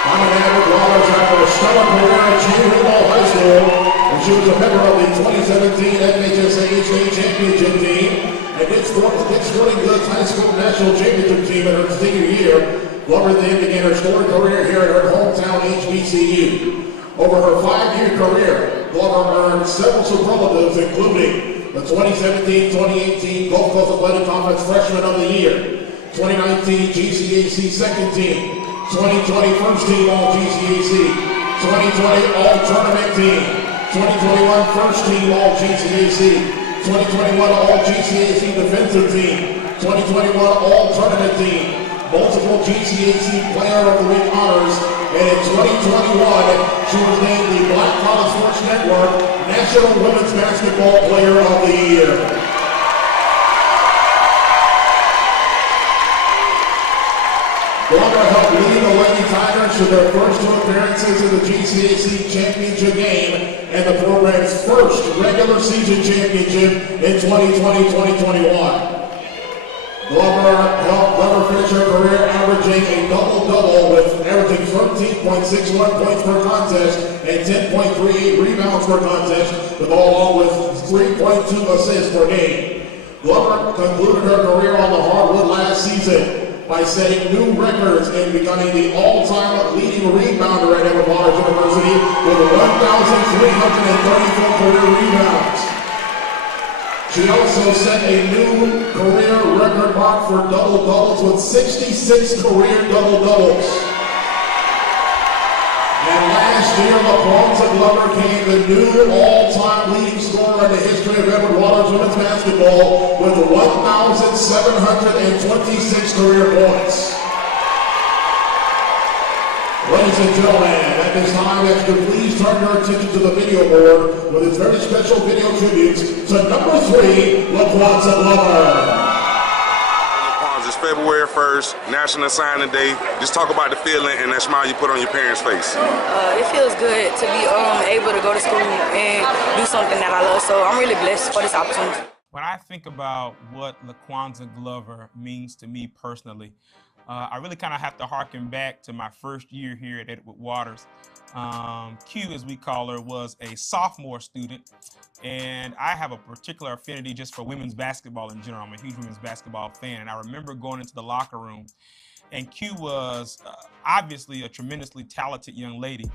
Coming Edward Waters after a stellar career at Cherry-Hall High School, and she was a member of the 2017 FHSA State Championship team and Dick's Sporting Goods High School National Championship team in her senior year. Glover then began her storied career here at her hometown HBCU. Over her 5-year career, Glover earned several superlatives, including the 2017-2018 Gulf Coast Athletic Conference Freshman of the Year, 2019 GCAC Second Team, 2020 First Team All GCAC, 2020 All Tournament Team, 2021 First Team All GCAC, 2021 All GCAC Defensive Team, 2021 All Tournament Team, multiple GCAC Player of the Week honors, and in 2021, she was named the Black College Sports Network National Women's Basketball Player of the Year. Glover helped lead the Lady Tigers to their first 2 appearances in the GCAC Championship game and the program's first regular season championship in 2020-2021. Glover finished her career averaging a double-double with averaging 13.61 points per contest and 10.38 rebounds per contest, with along with 3.2 assists per game. Glover concluded her career on the hardwood last season by setting new records and becoming the all-time leading rebounder at Edward Waters University with 1,334 career rebounds. She also set a new career record mark for double-doubles with 66 career double-doubles. And last year, LaQuanza Glover became the new all-time leading scorer in the history of Edward Waters women's basketball with 1,726 career points. Ladies and gentlemen, at this time, if you could please turn your attention to the video board with its very special video tributes to number 3, LaQuanza Glover. It's February 1st, National Signing Day. Just talk about the feeling and that smile you put on your parents' face. It feels good to be able to go to school and do something that I love, so I'm really blessed for this opportunity. When I think about what LaQuanza Glover means to me personally, I really kind of have to harken back to my first year here at Edward Waters. Q, as we call her, was a sophomore student, and I have a particular affinity just for women's basketball in general. I'm a huge women's basketball fan, and I remember going into the locker room, and Q was obviously a tremendously talented young lady,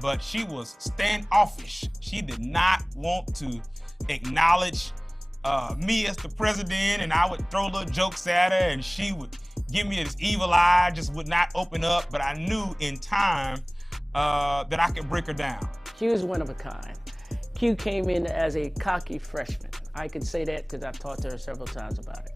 but she was standoffish. She did not want to acknowledge me as the president, and I would throw little jokes at her, and she would give me this evil eye, just would not open up, but I knew in time that I could break her down. Q is one of a kind. Q came in as a cocky freshman. I can say that because I've talked to her several times about it.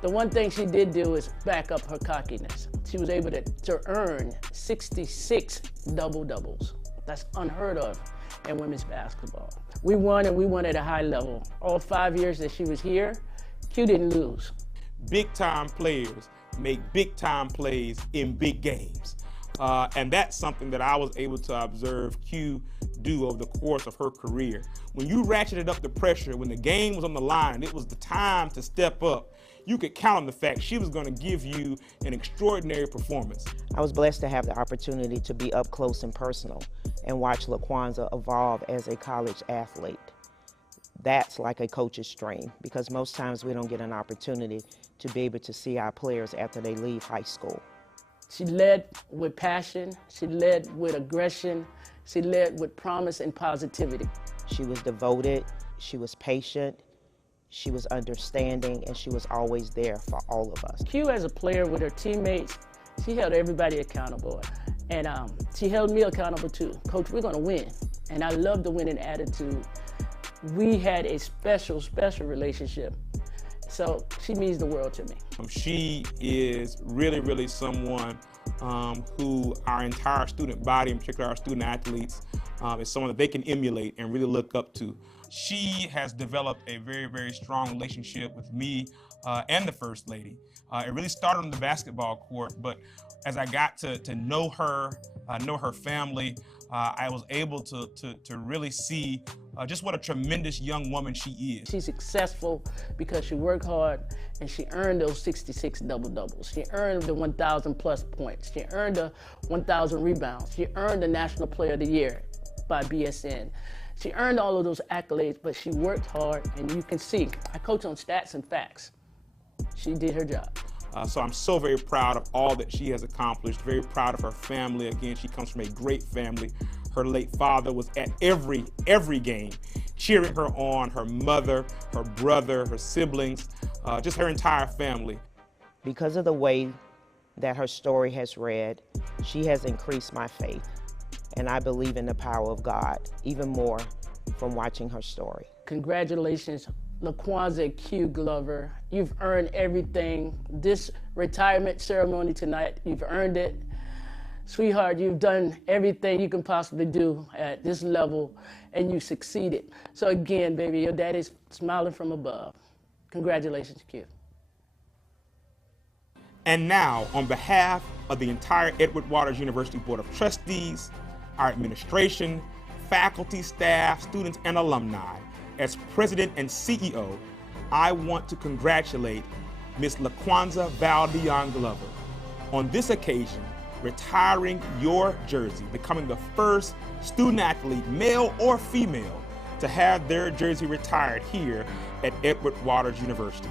The one thing she did do is back up her cockiness. She was able to earn 66 double-doubles. That's unheard of in women's basketball. We won, and we won at a high level. All 5 years that she was here, Q didn't lose. Big-time players make big-time plays in big games. And that's something that I was able to observe Q do over the course of her career. When you ratcheted up the pressure, when the game was on the line, and it was the time to step up, you could count on the fact she was going to give you an extraordinary performance. I was blessed to have the opportunity to be up close and personal and watch LaQuanza evolve as a college athlete. That's like a coach's dream, because most times we don't get an opportunity to be able to see our players after they leave high school. She led with passion, she led with aggression, she led with promise and positivity. She was devoted, she was patient, she was understanding, and she was always there for all of us. Q, as a player with her teammates, she held everybody accountable. And she held me accountable too. Coach, we're gonna win. And I love the winning attitude. We had a special, special relationship. So she means the world to me. She is really, really someone who our entire student body, in particular our student athletes, is someone that they can emulate and really look up to. She has developed a very, very strong relationship with me and the First Lady. It really started on the basketball court, but as I got to know her family, I was able to really see just what a tremendous young woman she is. She's successful because she worked hard and she earned those 66 double-doubles. She earned the 1,000 plus points. She earned the 1,000 rebounds. She earned the National Player of the Year by BSN. She earned all of those accolades, but she worked hard, and you can see, I coach on stats and facts. She did her job. So I'm so very proud of all that she has accomplished, very proud of her family. Again, she comes from a great family. Her late father was at every game, cheering her on, her mother, her brother, her siblings, just her entire family. Because of the way that her story has read, she has increased my faith. And I believe in the power of God even more from watching her story. Congratulations, LaQuanza Q. Glover. You've earned everything. This retirement ceremony tonight, you've earned it. Sweetheart, you've done everything you can possibly do at this level, and you succeeded. So again, baby, your daddy's smiling from above. Congratulations, Q. And now, on behalf of the entire Edward Waters University Board of Trustees, our administration, faculty, staff, students, and alumni, as president and CEO, I want to congratulate Ms. LaQuanza Val-Dion Glover on this occasion, retiring your jersey, becoming the first student athlete, male or female, to have their jersey retired here at Edward Waters University.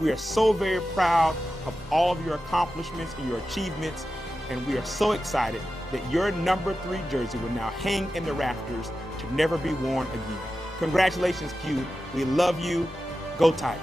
We are so very proud of all of your accomplishments and your achievements, and we are so excited that your number 3 jersey will now hang in the rafters to never be worn again. Congratulations, Q. We love you. Go Tigers.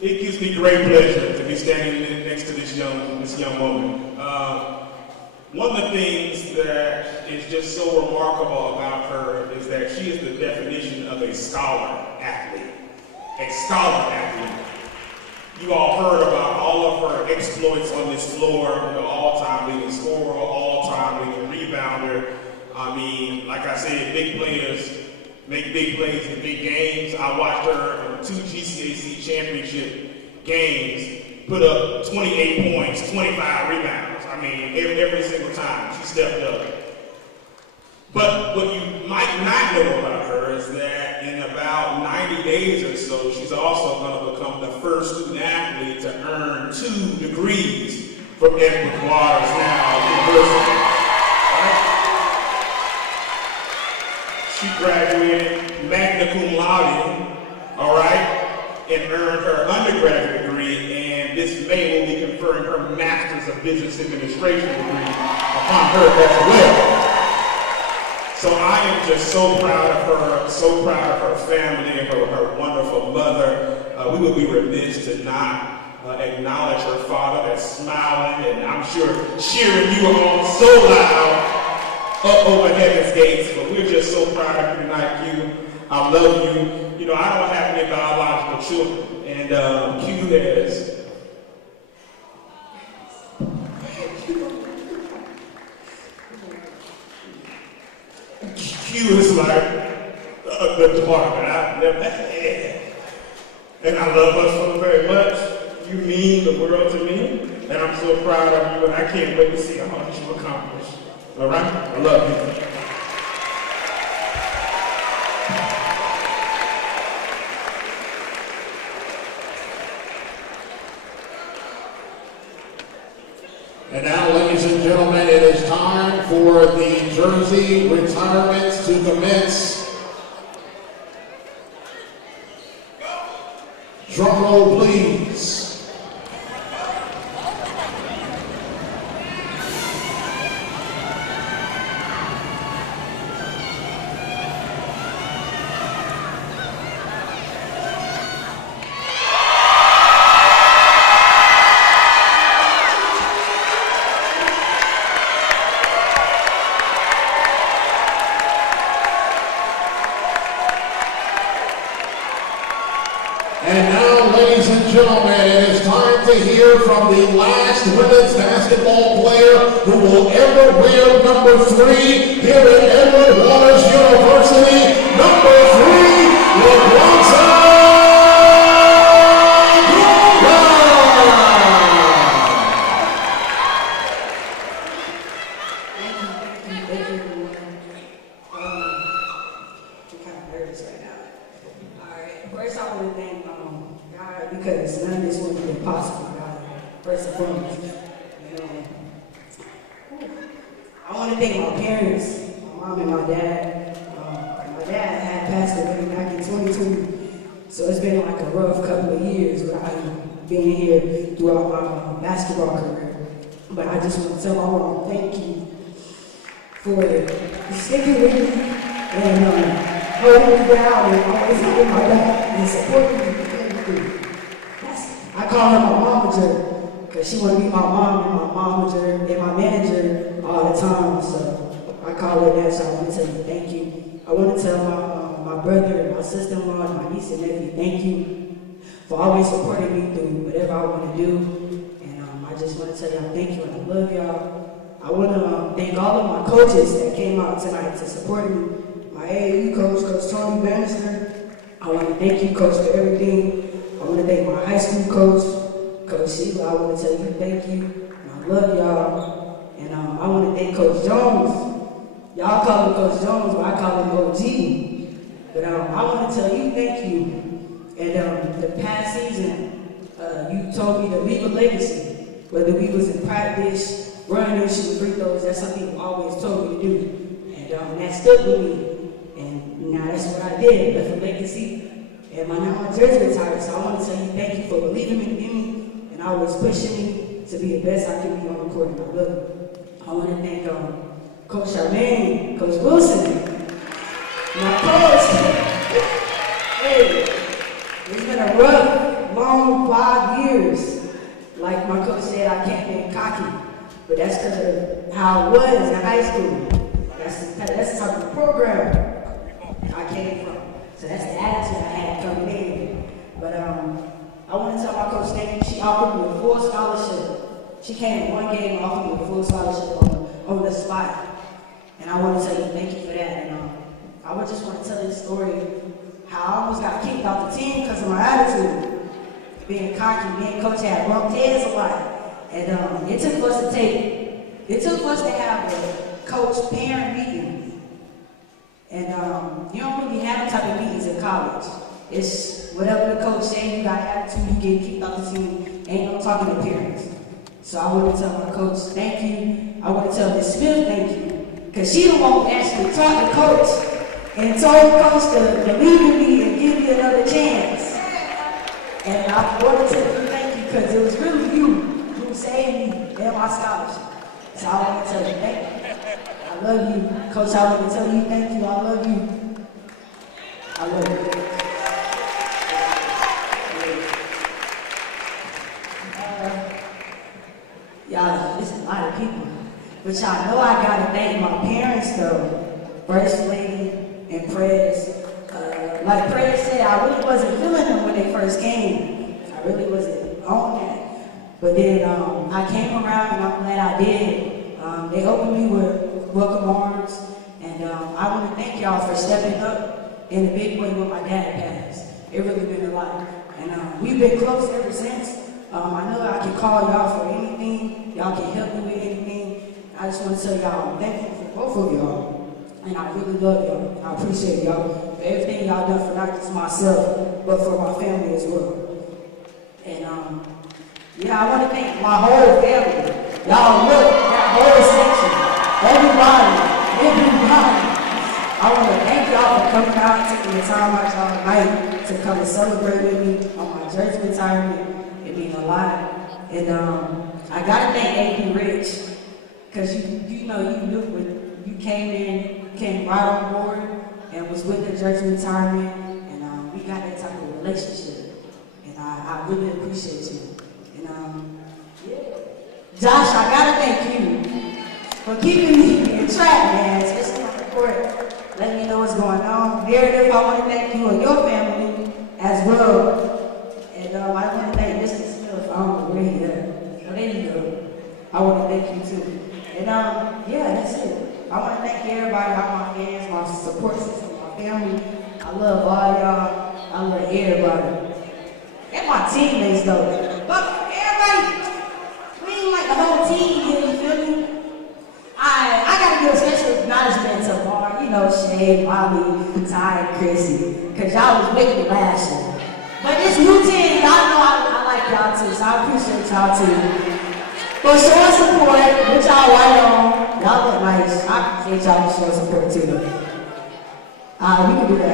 It gives me great pleasure to be standing next to this young woman. One of the things that is just so remarkable about her is that she is the definition of a scholar athlete. A scholar athlete. You all heard about all of her exploits on this floor, all-time leading scorer, all-time leading rebounder. I mean, like I said, big players make big plays in big games. I watched her in 2 GCAC championship games put up 28 points, 25 rebounds. I mean, every single time she stepped up. But what you might not know about her is that in about 90 days or so, she's also going to become the first student athlete to earn 2 degrees from Edward Waters University. She graduated magna cum laude, all right, and earned her undergraduate degree, and this May will be conferring her Master's of Business Administration degree upon her as well. So I am just so proud of her, so proud of her family, her wonderful mother. We would be remiss to not acknowledge her father that's smiling and I'm sure cheering you on so loud up over heaven's gates. But we're just so proud of you tonight, Q. I love you. You know, I don't have any biological children, and Q has. Q is like the department I've never had. And I love her so very much. You mean the world to me, and I'm so proud of you, and I can't wait to see how much you accomplish. All right? I love you. And now, ladies and gentlemen, it is time for the jersey retirements to commence. Drum roll, please. ladies and gentlemen, it is time to hear from the last women's basketball player who will ever wear number 3 here at Edward Waters University. Number 3, LaQuanza. Because none of this would have been possible without it. First and foremost, I want to thank my parents, my mom and my dad. My dad had passed away back in 2020, so it's been like a rough couple of years without being here throughout my basketball career. But I just want to tell my mom thank you for sticking with me and holding me down and always having my back and supporting me. I call her my momager because she want to be my mom and my momager and my manager all the time. So I call her that. So I want to tell you thank you. I want to tell my brother and my sister-in-law and my niece and nephew thank you for always supporting me through whatever I want to do. And I just want to tell y'all thank you and I love y'all. I want to thank all of my coaches that came out tonight to support me. My AAU coach, Coach Tony Bannister. I want to thank you, Coach, for everything. I want to thank my high school coach, Coach Sheila. I want to tell you thank you. And I love y'all. And I want to thank Coach Jones. Y'all call him Coach Jones, but I call him OG. But I want to tell you thank you. And the past season, you told me to leave a legacy. Whether we was in practice, running or shooting free throws, that's something you always told me to do. And that stuck with me. And now that's what I did, left a legacy. And now my jersey retired, so I want to tell you thank you for believing in me and always pushing me to be the best I can be on the court. And I love you. I want to thank Coach Charmaine, Coach Wilson, my coach. Hey, it's been a rough, long 5 years. Like my coach said, I can't be cocky, but that's because of how it was in high school. That's the type of program I came from. So that's the attitude I had coming in. But I want to tell my coach thank you. She offered me a full scholarship. She came in one game and offered me a full scholarship on the spot. And I want to tell you thank you for that. And I would just want to tell this story how I almost got kicked off the team because of my attitude. Being cocky, me and coach had bumped heads a lot. And it took for us to have a coach-parent meeting. And you don't really have type of meetings in college. It's whatever the coach says, you got attitude, you get kicked off the team, ain't no talking to parents. So I want to tell my coach, thank you. I want to tell Ms. Smith, thank you. Because she the one who actually talked to coach and told coach to believe in me and give me another chance. And I want to tell you thank you because it was really you who saved me and my scholarship. So I want to tell you thank you. I love you. Coach, I want to tell you thank you. I love you. I love you. Y'all, there's a lot of people. But y'all know I got to thank my parents, though. First Lady and Prez. Like Prez said, I really wasn't feeling them when they first came. I really wasn't on that. But then I came around, and I'm glad I did. They opened me with welcome arms, and I want to thank y'all for stepping up in a big way when my dad passed. It really been a lot, and we've been close ever since. I know I can call y'all for anything. Y'all can help me with anything. I just want to tell y'all I'm thankful for both of y'all, and I really love y'all. I appreciate y'all for everything y'all done for not just myself, but for my family as well. And I want to thank my whole family. Y'all look, that whole section, everybody. I want to thank y'all for coming out, taking the time out y'all tonight to come and celebrate with me on my jersey retirement. It means a lot. And I got to thank AP Rich, because you know, you knew when you came right on board and was with the jersey retirement, and we got that type of relationship. And I really appreciate you. And Josh, I gotta thank you for keeping me in track, man. Just on the court, letting me know what's going on. Meredith, I want to thank you and your family as well. And my family. I love all y'all. I love everybody. And my teammates though. But everybody, we ain't like the whole team here, you feel me? I gotta give a special acknowledgement to Bar, you know, Shay, Bobby, Ty, and Chrissy, because y'all was with me last year. But this new team, y'all know I like y'all too, so I appreciate y'all too. For showing support, with y'all right on, y'all look nice. I appreciate y'all for showing support too. We can do that.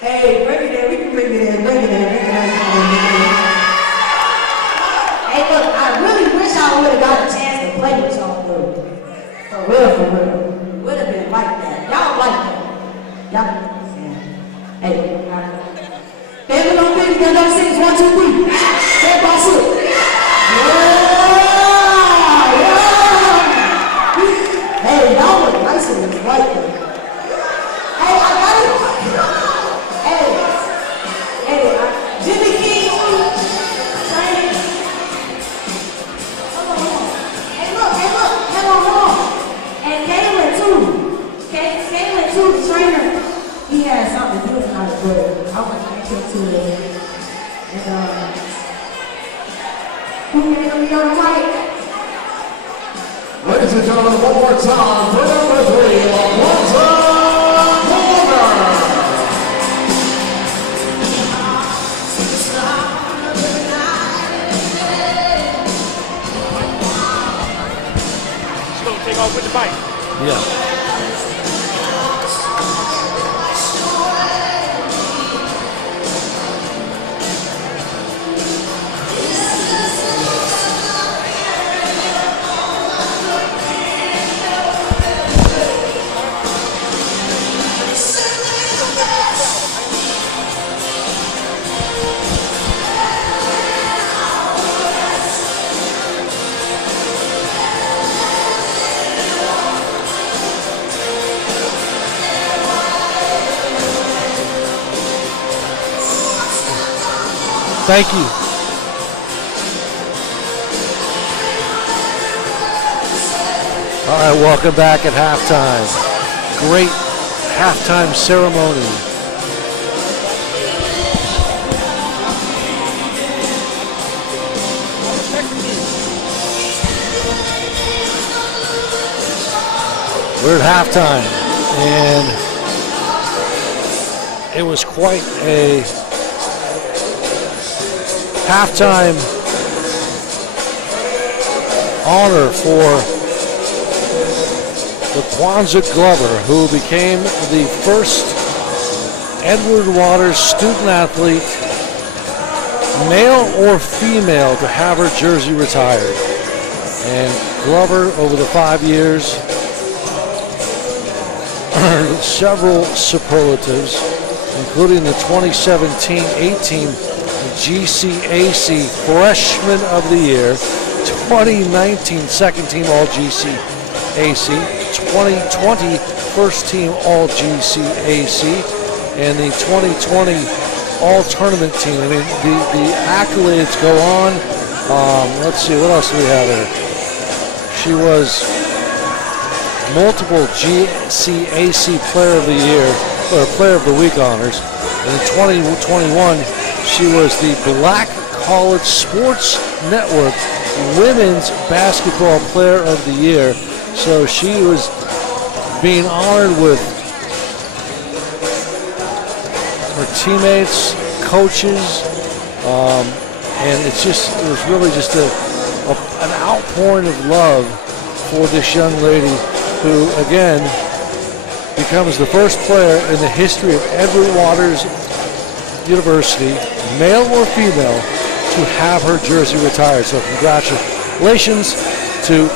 Hey, bring it in, we can bring it in, bring it in. Hey, look, I really wish I would have got a chance to play with y'all, though. For real. Would have been like that. Y'all like that. Y'all understand. Hey, baby, don't be together, 6, 1, 2, 3. Step by foot. Yeah. Hey, y'all look nice in this white thing. Hey, I got it. Hey, Jimmy King, trainer. Hold on. Hey, look. And Kaylin too, the trainer. He had something to do with how to do it. I want to make him to it. And, who can help me on the mic? Ladies and gentlemen, one more time for number 3, LaQuanza Glover. She's gonna take off with the bike. Yeah. Thank you. All right, welcome back at halftime. Great halftime ceremony. We're at halftime, and it was quite a halftime honor for LaQuanza Glover, who became the first Edward Waters student athlete, male or female, to have her jersey retired. And Glover, over the 5 years, earned several superlatives, including the 2017-18 GCAC Freshman of the Year, 2019 Second Team All GCAC, 2020 First Team All GCAC, and the 2020 All Tournament Team. I mean, the accolades go on. Let's see, what else do we have here? She was multiple GCAC Player of the Year, or Player of the Week honors. And in 2021, she was the Black College Sports Network Women's Basketball Player of the Year. So she was being honored with her teammates, coaches, and it was really just an outpouring of love for this young lady, who again becomes the first player in the history of Edward Waters University, male or female, to have her jersey retired. So congratulations to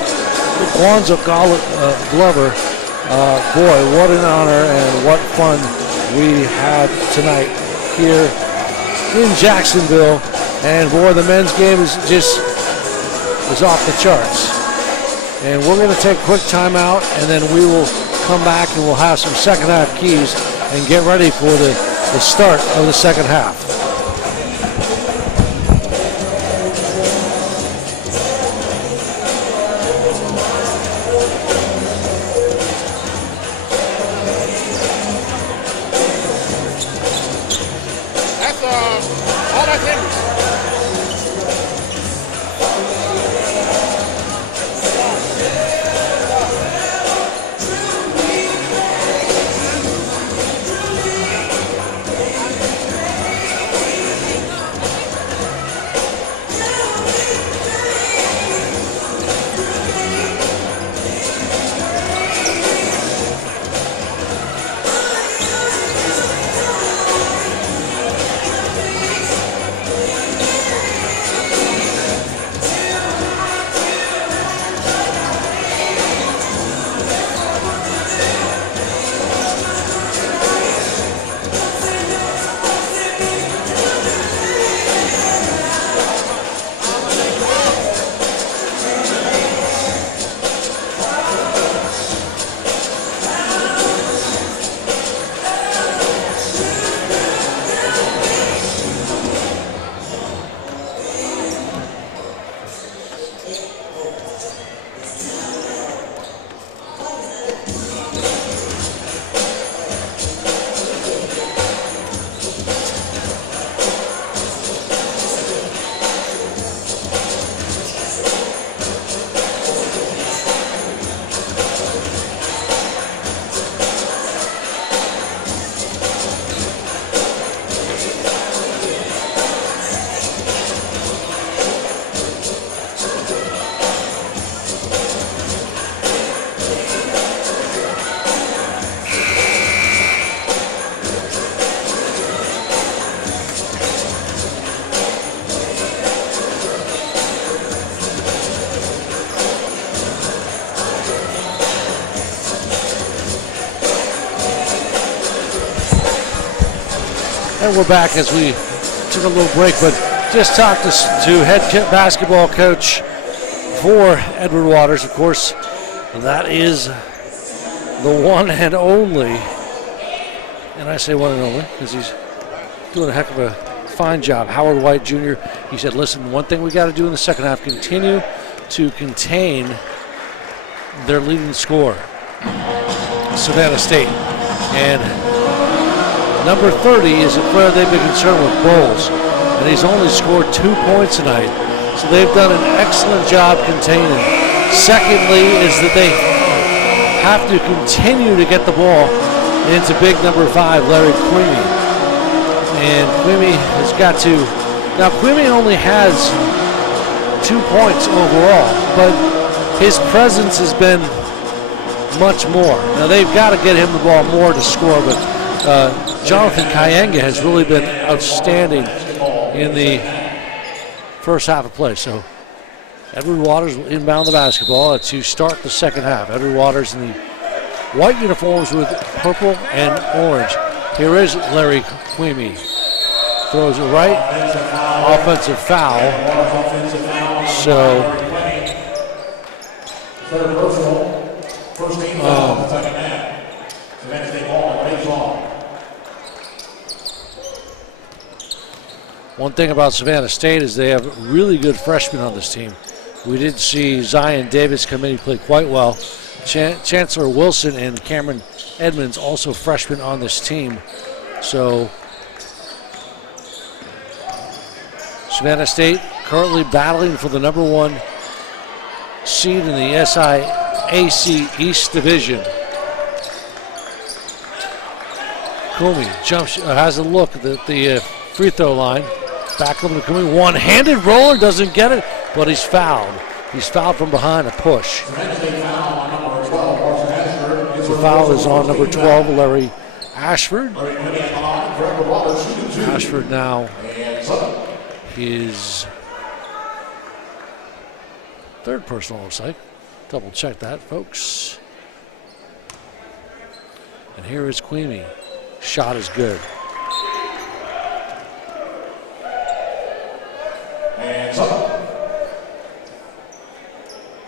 LaQuanza Glover. Boy, what an honor and what fun we had tonight here in Jacksonville. And boy, the men's game is off the charts. And we're going to take a quick timeout, and then we will come back and we'll have some second half keys and get ready for the start of the second half. And we're back as we took a little break, but just talked to head basketball coach for Edward Waters. Of course, that is the one and only, and I say one and only because he's doing a heck of a fine job, Howard White Jr. He said, listen, one thing we got to do in the second half, continue to contain their leading scorer, Savannah State. And number 30 is a player they've been concerned with, Bowles, and he's only scored 2 points tonight. So they've done an excellent job containing. Secondly is that they have to continue to get the ball into big number 5, Larry Queemy. And Queemy has got to, now Queemy only has 2 points overall, but his presence has been much more. Now they've got to get him the ball more to score, but Jonathan Kyenga has really been outstanding in the first half of play. So Edward Waters will inbound the basketball to start the second half. Edward Waters in the white uniforms with purple and orange. Here is Larry Queemy. Throws it right. Offensive foul. So first team foul in the second half. Savannah State ball plays off. One thing about Savannah State is they have really good freshmen on this team. We did see Zion Davis come in. He played quite well. Chancellor Wilson and Cameron Edmonds, also freshmen on this team. So Savannah State currently battling for the number 1 seed in the SIAC East Division. Comey jumps, has a look at the free throw line. Back over to Comey. One-handed roller, doesn't get it, but he's fouled. He's fouled from behind, a push. The foul is on number 12, Larry Ashford. Ashford now his 3rd personal, looks like. Double check that, folks. And here is Queemy. Shot is good.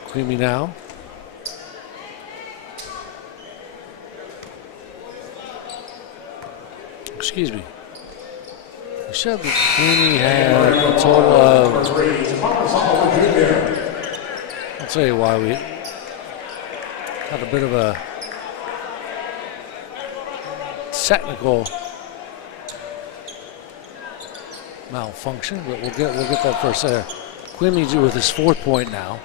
Queemy now. Excuse me. I said that Queemy had a total of, I'll tell you why we had a bit of a technical malfunction, but we'll get that first. Queemy with his 4th point now.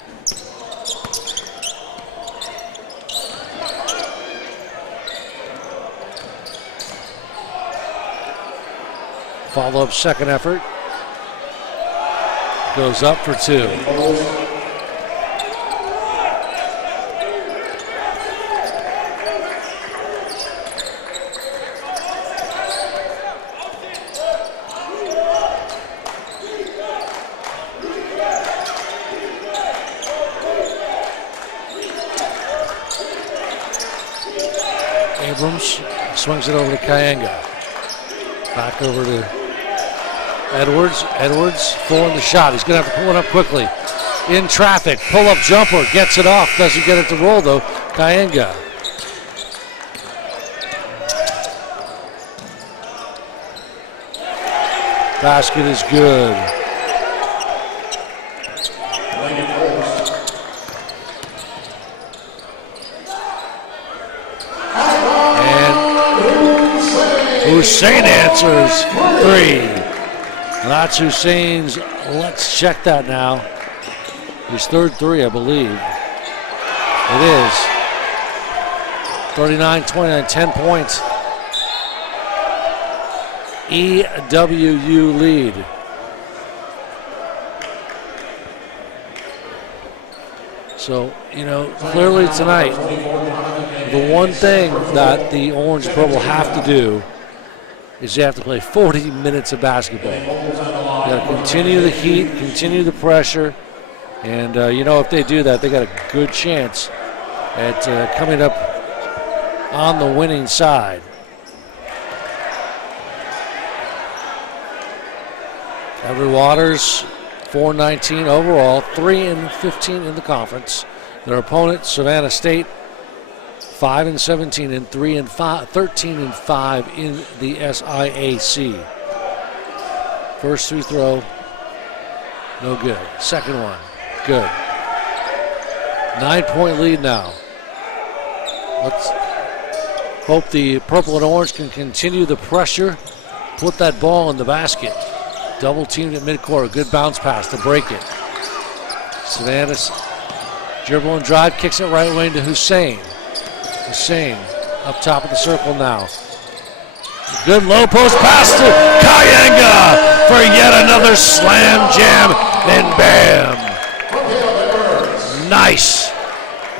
Follow-up second effort. Goes up for 2. Abrams swings it over to Kyenga. Back over to Edwards. Edwards throwing the shot. He's going to have to pull it up quickly. In traffic. Pull-up jumper. Gets it off. Doesn't get it to roll, though. Kyenga. Basket is good. And Hussein answers 3. That's Hussein's. Let's check that now. His 3rd 3, I believe. It is. 39-29, 10 points. EWU lead. So, clearly tonight, the one thing that the Orange and Purple have to do is you have to play 40 minutes of basketball. You got to continue the heat, continue the pressure, and if they do that, they got a good chance at coming up on the winning side. Edward Waters, 4-19 overall, 3-15 in the conference. Their opponent, Savannah State, 5-17 and 13-5 in the SIAC. First free throw, no good. Second one, good. 9-point lead now. Let's hope the purple and orange can continue the pressure, put that ball in the basket. Double teamed at midcourt, a good bounce pass to break it. Savannah's dribble and drive, kicks it right wing to Hussein. Hussein up top of the circle now. Good low post pass to Kayanga for yet another slam jam and bam. Nice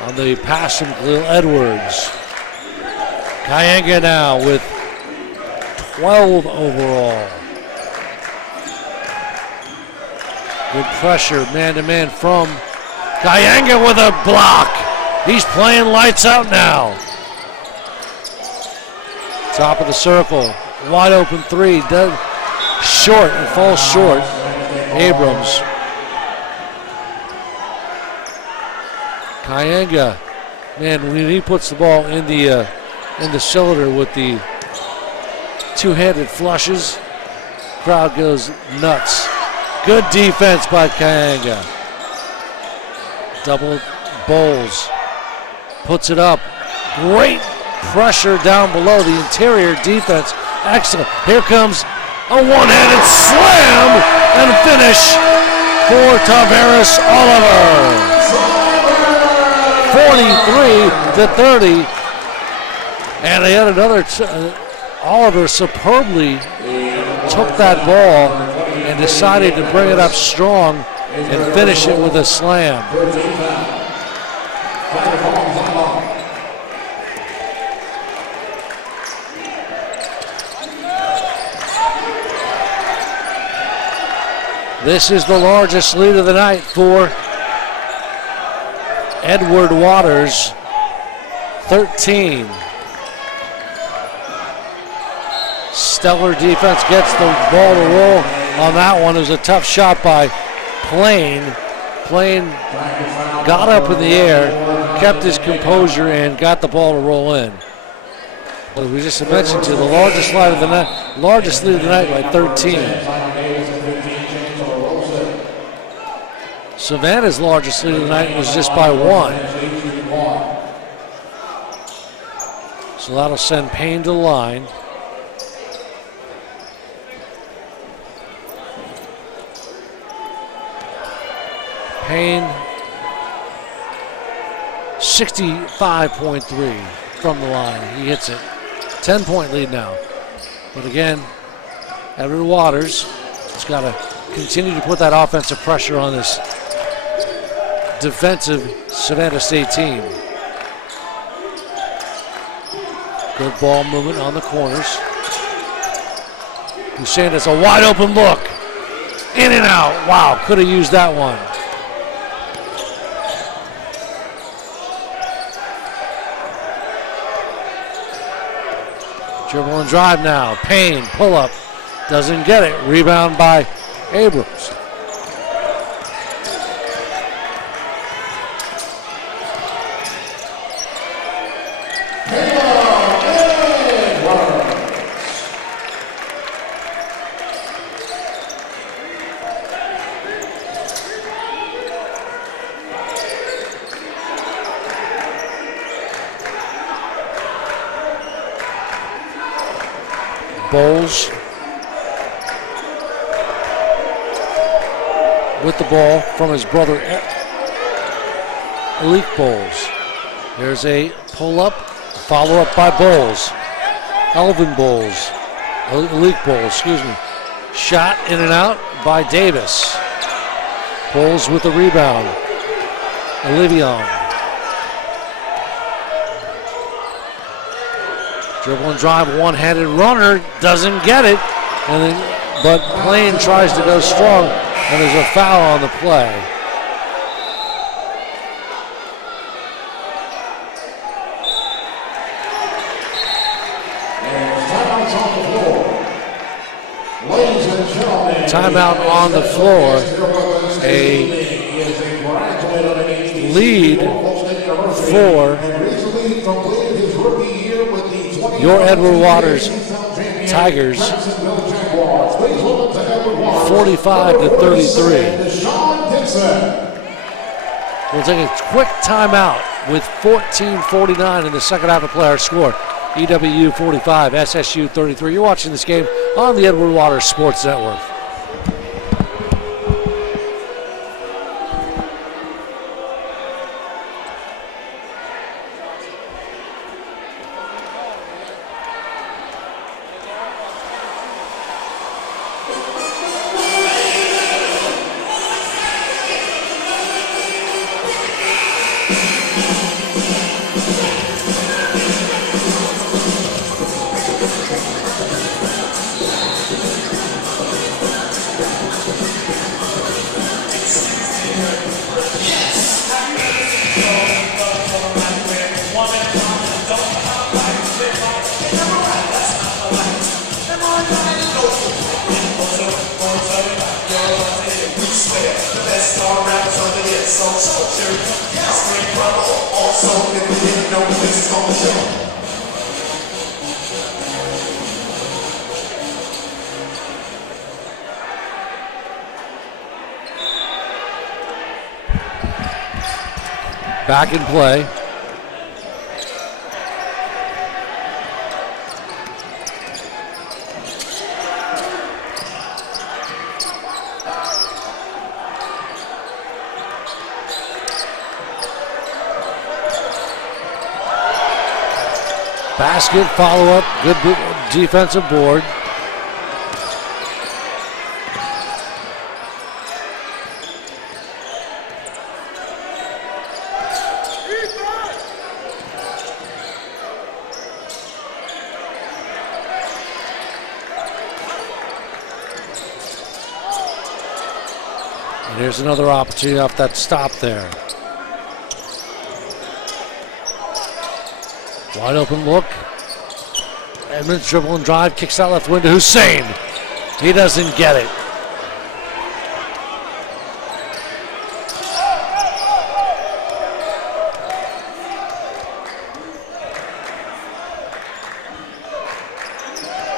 on the pass from Khalil Edwards. Kayanga now with 12 overall. Good pressure, man-to-man from Kayanga with a block. He's playing lights out now. Top of the circle, wide open three, short, and falls short. Abrams. Kayanga, man, when he puts the ball in the cylinder with the two-handed flushes, crowd goes nuts. Good defense by Kayanga. Double Bowles puts it up. Great pressure down below. The interior defense, excellent. Here comes a one-handed slam and finish for Tavares Oliver. 43-30. And they had another, Oliver superbly took that ball and decided to bring it up strong and finish it with a slam. This is the largest lead of the night for Edward Waters, 13. Stellar defense gets the ball to roll on that one. It was a tough shot by Plain. Plain got up in the air, kept his composure, and got the ball to roll in. But we just mentioned to you, the largest lead of the night by 13. Savannah's largest lead of the night was just by 1. So that'll send Payne to the line. Payne, 65.3 from the line. He hits it. 10-point lead now. But again, Edward Waters has got to continue to put that offensive pressure on this defensive Savannah State team. Good ball movement on the corners. Hussein has a wide open look. In and out. Wow, could have used that one. Dribble and drive now. Payne, pull up. Doesn't get it. Rebound by Abrams. Bowles with the ball from his brother Malik Bowles. There's a pull-up, follow-up by Bowles. Elvin Bowles, Malik Bowles, excuse me. Shot in and out by Davis. Bowles with the rebound. Olivion. Dribble and drive, one-handed runner, doesn't get it, but Plain tries to go strong, and there's a foul on the play. Ladies and gentlemen, timeout on the floor. A lead for your Edward Waters Tigers, 45-33. We'll take a quick timeout with 14:49 in the second half of play. Our score, EWU 45, SSU 33. You're watching this game on the Edward Waters Sports Network. Back in play. Basket, follow-up, good defensive board. And here's another opportunity off that stop there. Wide open look. Edmonds dribble and drive, kicks out left wing to Hussein. He doesn't get it.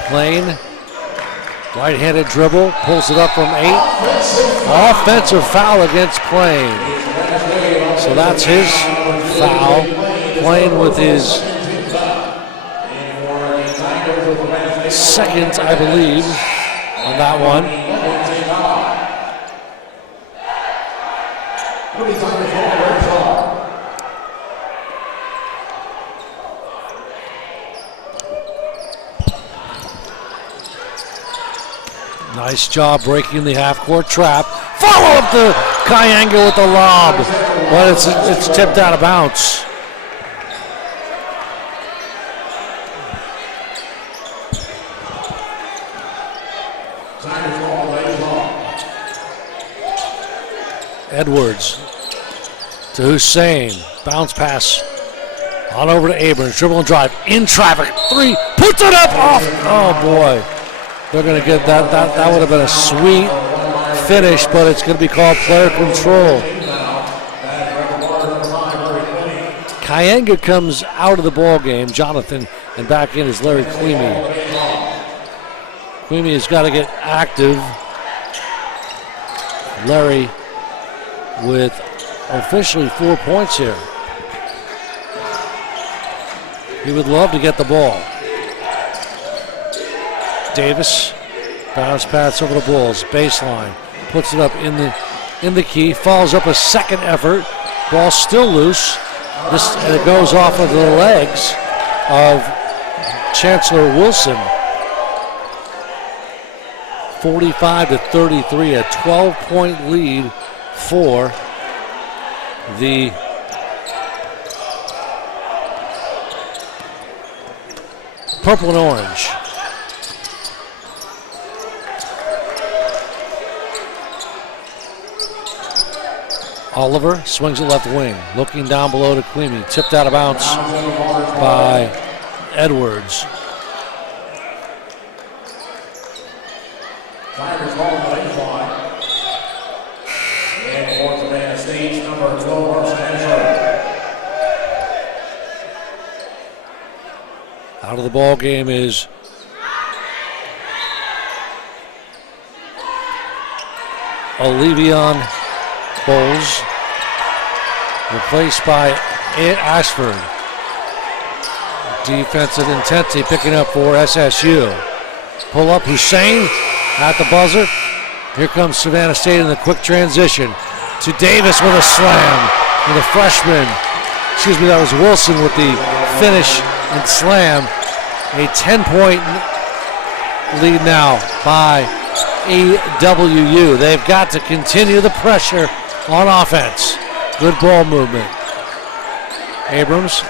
Plain, right-handed dribble, pulls it up from 8. Offensive foul against Plain. So that's his foul. Plain with his second, I believe, on that one. Nice job breaking the half-court trap. Follow up to Kayanga with the lob, but it's tipped out of bounds. Edwards to Hussein. Bounce pass on over to Abrams. Dribble and drive. In traffic. 3. Puts it up. Off. Oh, boy. They're going to get that. That would have been a sweet finish, but it's going to be called player control. Kayanga comes out of the ball game, Jonathan, and back in is Larry Queemy. Queemy has got to get active. Larry with officially 4 points here. He would love to get the ball. Davis, bounce pass over the Bulls, baseline, puts it up in the key, follows up a second effort, ball still loose. And it goes off of the legs of Chancellor Wilson. 45-33, a 12-point lead for the purple and orange. Oliver swings it left wing, looking down below to Queemy, tipped out of bounds by Edwards. Out of the ball game is Olivion Bowles, replaced by Ashford. Defensive intensity picking up for SSU. Pull up Hussein at the buzzer. Here comes Savannah State in the quick transition to Davis with a slam. And the freshman, that was Wilson with the finish and slam. A 10-point lead now by EWU. They've got to continue the pressure on offense. Good ball movement. Abrams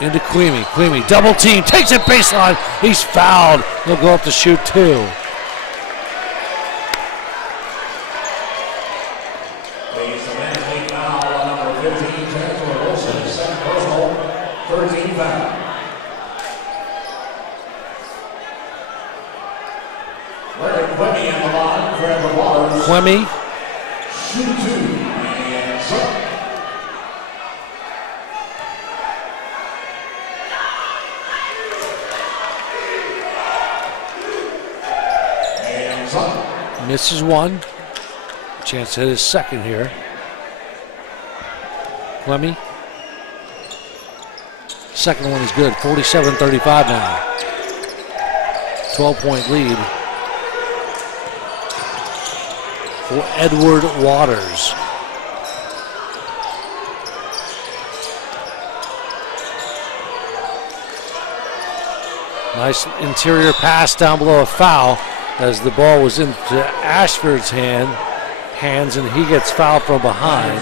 into Queemy. Queemy double team, takes it baseline. He's fouled. He'll go up to shoot two. The Savannah State foul on number 15, Chancellor Wilson, second personal, 13 foul. Larry Quemmy on the line for Edward Waters. Quemmy. Shoot two. And set. Misses one. Chance to hit his second here. Quemmy. Second one is good. 47-35 now. 12-point lead for Edward Waters. Nice interior pass down below a foul as the ball was into Ashford's hands, and he gets fouled from behind.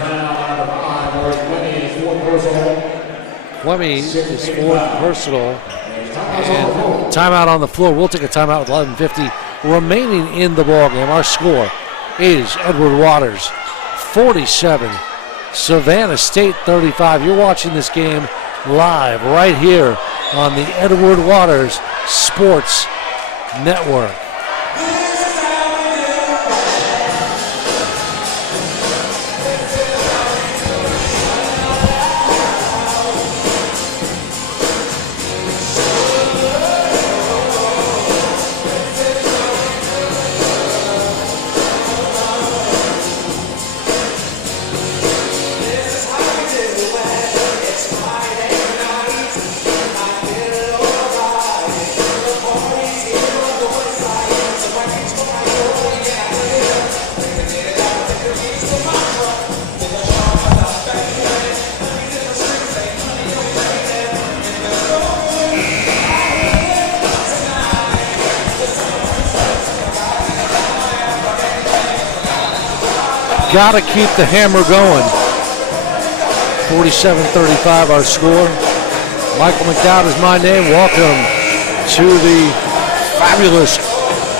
Quemmy is fourth personal. And timeout on the floor. We'll take a timeout with 11:50 remaining in the ballgame. Our score is Edward Waters 47, Savannah State 35. You're watching this game live right here on the Edward Waters Sports Network. Got to keep the hammer going. 47-35 our score. Michael McDowd is my name. Welcome to the fabulous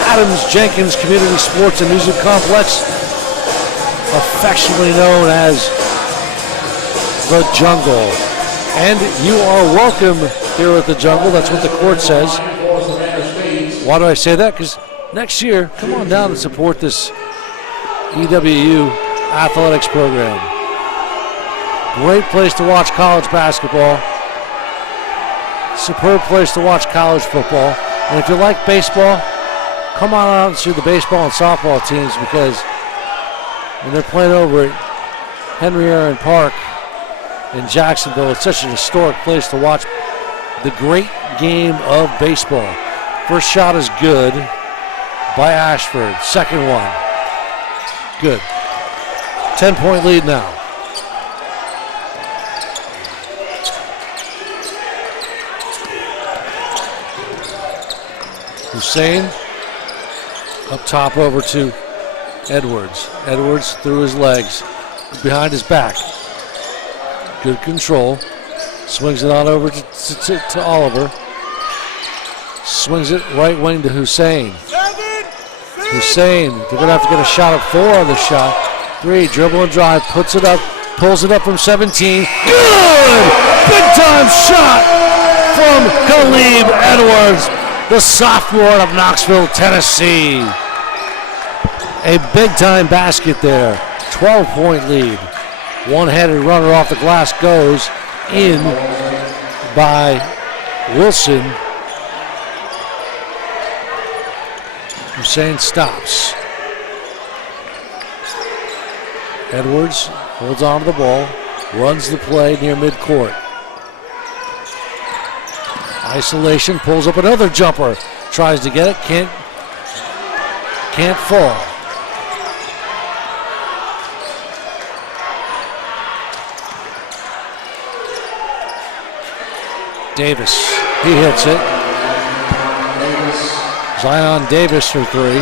Adams-Jenkins Community Sports and Music Complex, affectionately known as the Jungle. And you are welcome here at the Jungle. That's what the court says. Why do I say that? Because next year, come on down and support this EWU athletics program. Great place to watch college basketball. Superb place to watch college football. And if you like baseball, come on out and see the baseball and softball teams, because when they're playing over at Henry Aaron Park in Jacksonville, it's such an historic place to watch the great game of baseball. First shot is good by Ashford. Second one. Good. 10-point lead now. Hussein up top over to Edwards. Edwards through his legs, behind his back. Good control. Swings it on over to Oliver. Swings it right wing to Hussein. Hussein, they're going to have to get a shot at 4 on the shot. 3, dribble and drive, puts it up, pulls it up from 17. Good! Big time shot from Khalib Edwards, the sophomore out of Knoxville, Tennessee. A big time basket there. 12-point lead. One-handed runner off the glass goes in by Wilson. Hussein stops. Edwards holds on to the ball, runs the play near midcourt. Isolation, pulls up another jumper, tries to get it, can't fall. Davis, he hits it. Zion Davis for three.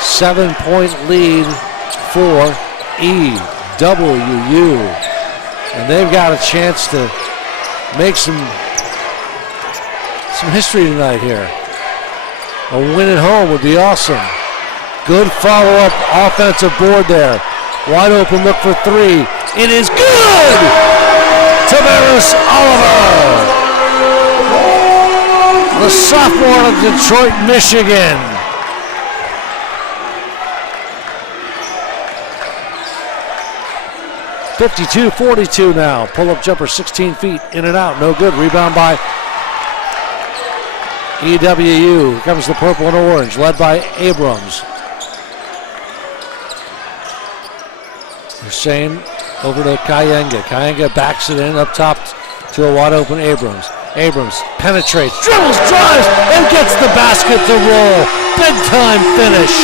7-point lead for EWU. And they've got a chance to make some history tonight here. A win at home would be awesome. Good follow-up offensive board there. Wide open look for three. It is good! Tavares Oliver, the sophomore of Detroit, Michigan. .52-42 now. Pull-up jumper 16 feet, in and out, no good. Rebound by EWU. Here comes the purple and orange, led by Abrams. Hussein over to Kayenga. Kayenga backs it in up top to a wide open Abrams. Abrams penetrates, dribbles, drives, and gets the basket to roll. Big time finish.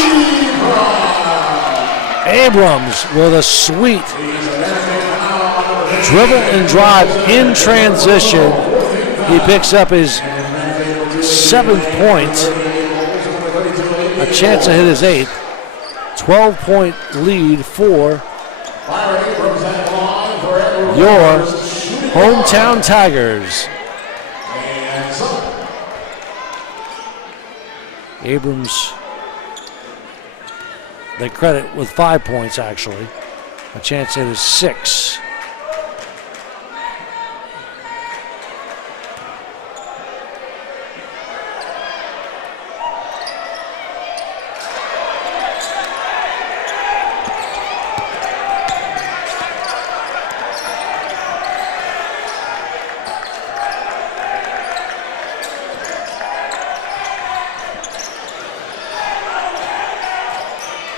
Abrams with a sweet dribble and drive in transition. He picks up his 7th point. A chance to hit his 8th. 12-point lead for your hometown Tigers. Abrams, they credit with 5 points actually. A chance to hit his 6.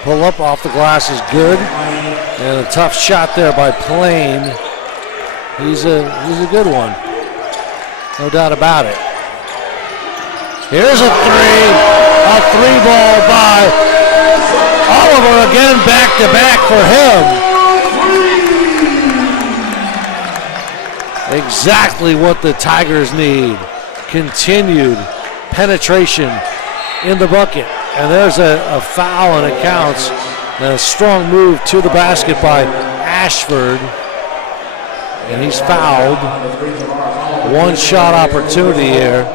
Pull up off the glass is good, and a tough shot there by Plain. He's a good one, no doubt about it. Here's a three ball by Oliver again, back to back for him. Exactly what the Tigers need. Continued penetration in the bucket. And there's a foul, and it counts. And a strong move to the basket by Ashford. And he's fouled. One shot opportunity here.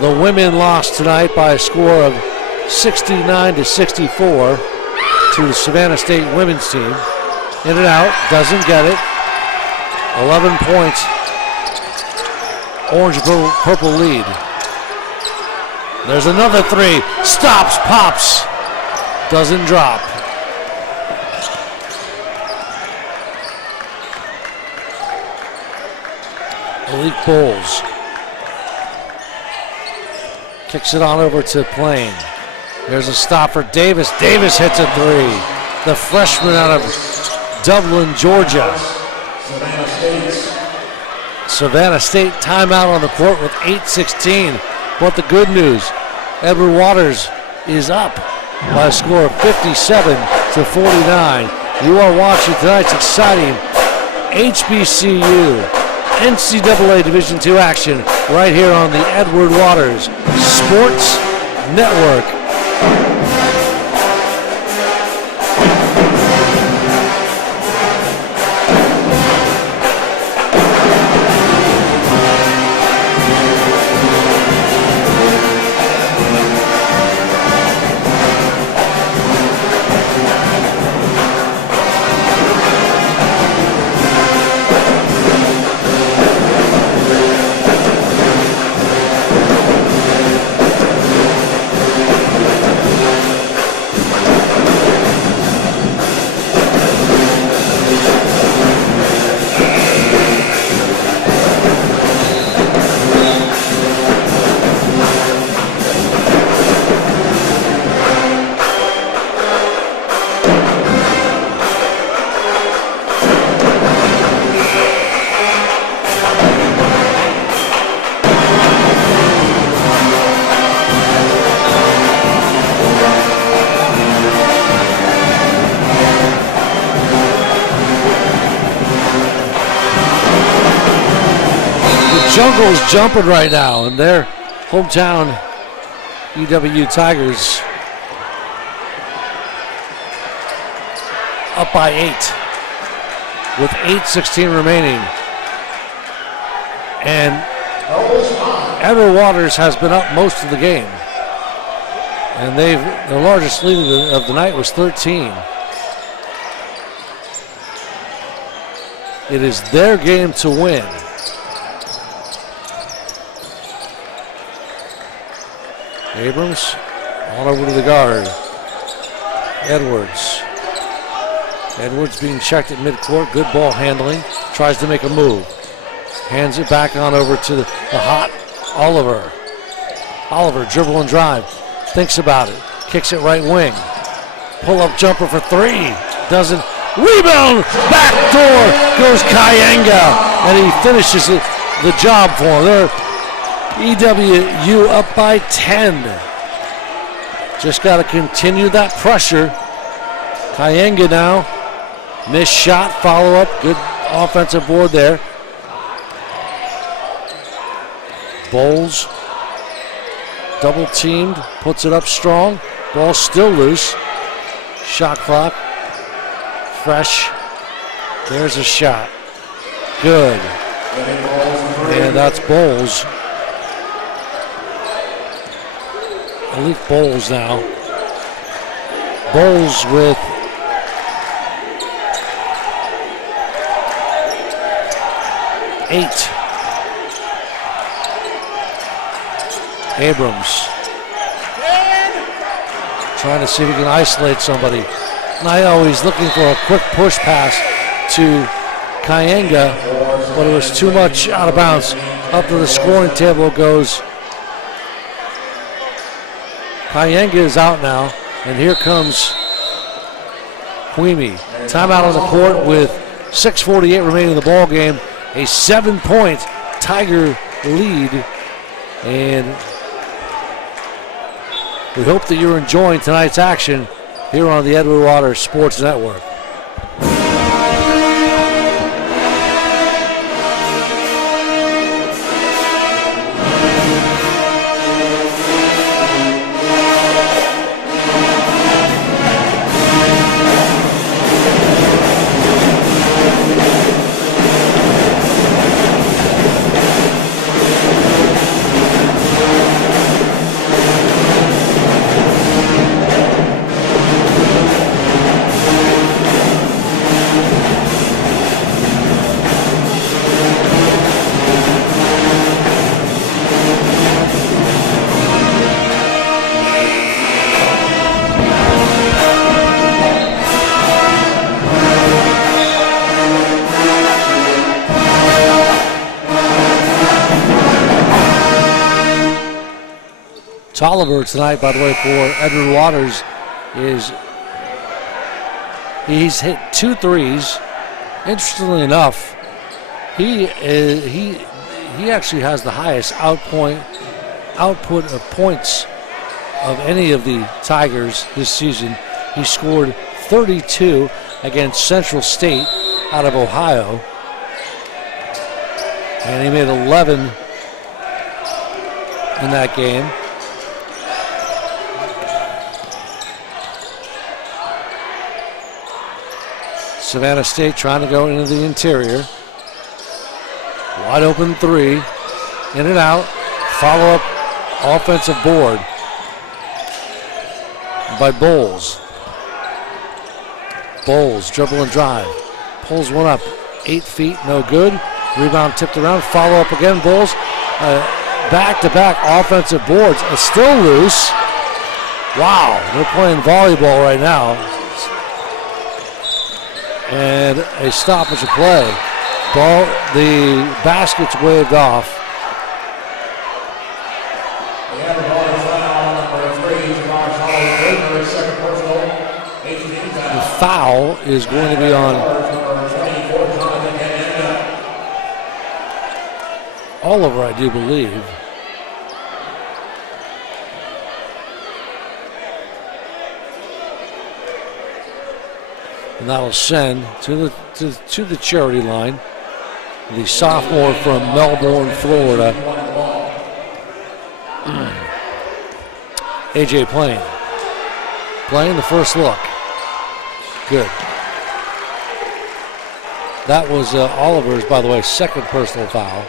The women lost tonight by a score of 69-64 to the Savannah State women's team. In and out, doesn't get it. 11 points. Orange purple lead. There's another three. Stops, pops. Doesn't drop. Malik Bowles kicks it on over to Plain. There's a stop for Davis. Davis hits a three. The freshman out of Dublin, Georgia. Savannah State timeout on the court with 8:16. But the good news, Edward Waters is up by a score of 57-49. You are watching tonight's exciting HBCU NCAA Division II action right here on the Edward Waters Sports Network. Jungle's jumping right now, and their hometown EWU Tigers up by 8 with 8:16 remaining. And Edward Waters has been up most of the game. And their largest lead of the night was 13. It is their game to win. Abrams all over to the guard. Edwards being checked at midcourt. Good ball handling. Tries to make a move. Hands it back on over to the hot Oliver. Oliver, dribble and drive. Thinks about it. Kicks it right wing. Pull-up jumper for 3. Doesn't. Rebound! Back door goes Kyenga. And he finishes the job for him. They're EWU up by 10. Just got to continue that pressure. Kyenga now. Missed shot, follow-up. Good offensive board there. Bowles double teamed, puts it up strong. Ball still loose. Shot clock. Fresh. There's a shot. Good. And that's Bowles. Elite Bowles now. Bowles with eight. Abrams trying to see if he can isolate somebody. Nio, he's looking for a quick push pass to Kyenga, but it was too much out of bounds. Up to the scoring table goes. Kyenga is out now, and here comes Queemy. Timeout on the court with 6:48 remaining in the ball game. A 7-point Tiger lead, and we hope that you're enjoying tonight's action here on the Edward Waters Sports Network. Tolliver tonight, by the way, for Edward Waters he's hit 2 threes. Interestingly enough, he actually has the highest output of points of any of the Tigers this season. He scored 32 against Central State out of Ohio, and he made 11 in that game. Savannah State trying to go into the interior. Wide open 3. In and out. Follow-up offensive board by Bowles. Bowles, dribble and drive. Pulls one up. 8 feet, no good. Rebound tipped around. Follow-up again. Bowles. Back-to-back offensive boards. Still loose. Wow, they're playing volleyball right now. And a stoppage of play. Ball, the basket's waved off. The foul is going to be on Oliver, I do believe. And that will send to the charity line. the sophomore from Melbourne, Florida. AJ playing the first look. Good. That was Oliver's, by the way, second personal foul.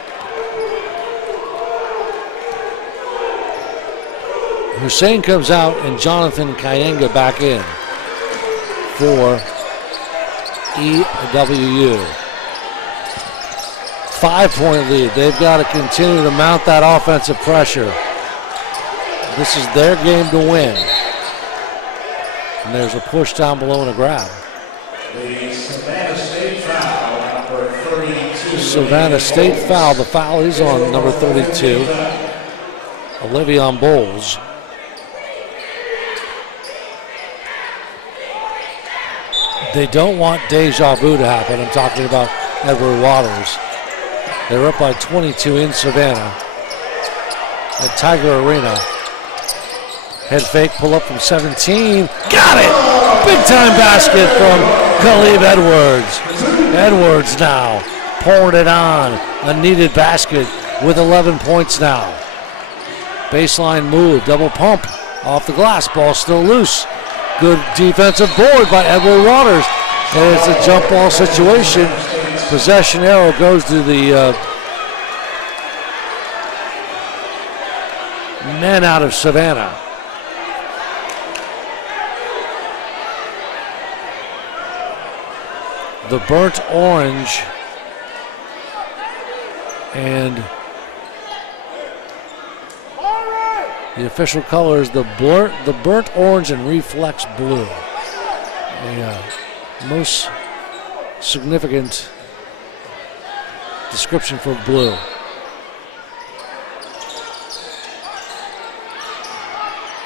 Hussein comes out and Jonathan Kyenga back in for EWU. 5-point lead. They've got to continue to mount that offensive pressure. This is their game to win. And there's a push down below and a grab. The Savannah State foul, number 32. Savannah State foul. The foul is on number 32, Olivia Bowles. They don't want deja vu to happen. I'm talking about Edward Waters. They're up by 22 in Savannah at Tiger Arena. Head fake, pull up from 17. Got it! Big time basket from Khalib Edwards. Edwards now pouring it on. A needed basket with 11 points now. Baseline move, double pump off the glass. Ball still loose. Good defensive board by Edward Waters. And it's a jump ball situation. Possession arrow goes to the men out of Savannah. The burnt orange and the official color is the burnt orange and reflex blue. The most significant description for blue.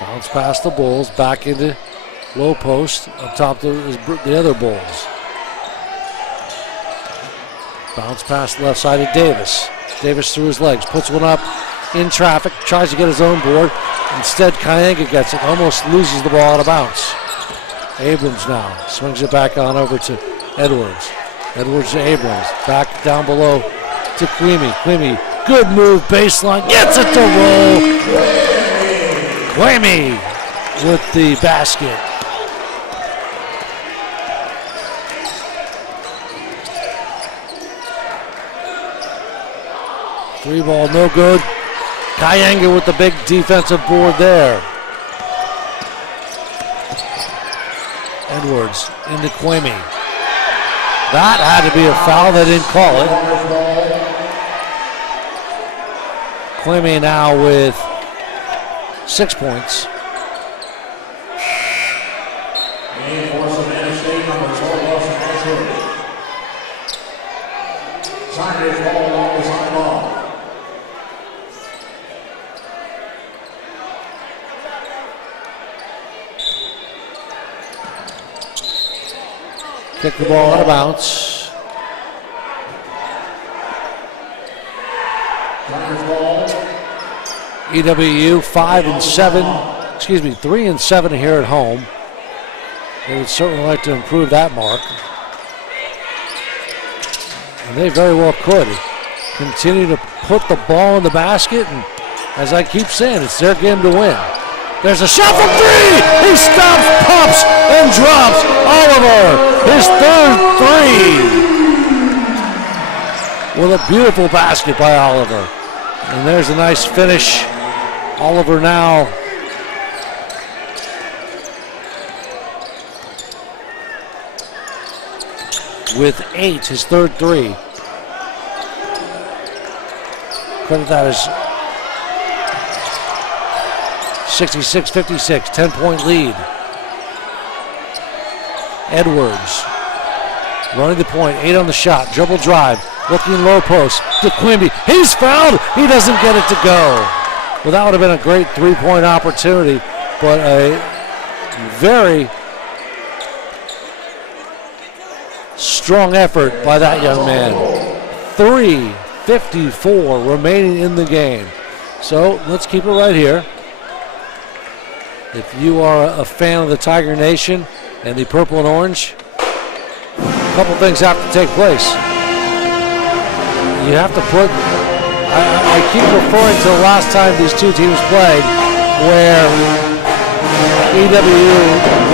Bounce past the Bulls, back into low post, up top is the other Bulls. Bounce past left side of Davis. Davis through his legs, puts one up in traffic, tries to get his own board. Instead, Kyenga gets it, almost loses the ball out of bounds. Abrams now swings it back on over to Edwards. Edwards to Abrams, back down below to Queemy. Queemy, good move, baseline, gets it to roll. Queemy with the basket. Three ball, no good. Kyenga with the big defensive board there. Edwards into Queemy. That had to be a foul. They didn't call it. Queemy now with 6 points. And for Savannah State, number 12, Ashley. Tigers ball along the sideline. Kick the ball out of bounds. EWU 3 and 7 here at home. They would certainly like to improve that mark. And they very well could. Continue to put the ball in the basket, and as I keep saying, it's their game to win. There's a shot from 3! He stops, pumps, and drops Oliver. His third 3. With a beautiful basket by Oliver. And there's a nice finish. Oliver now with 8, his third 3. Credit that as 66-56, 10-point lead. Edwards running the point, 8 on the shot, dribble drive, looking low post to Quimby. He's fouled, he doesn't get it to go. Well, that would have been a great 3-point opportunity, but a very strong effort by that young man. 3:54 remaining in the game. So let's keep it right here. If you are a fan of the Tiger Nation and the purple and orange, a couple things have to take place. you have to put, I keep referring to the last time these two teams played where EWU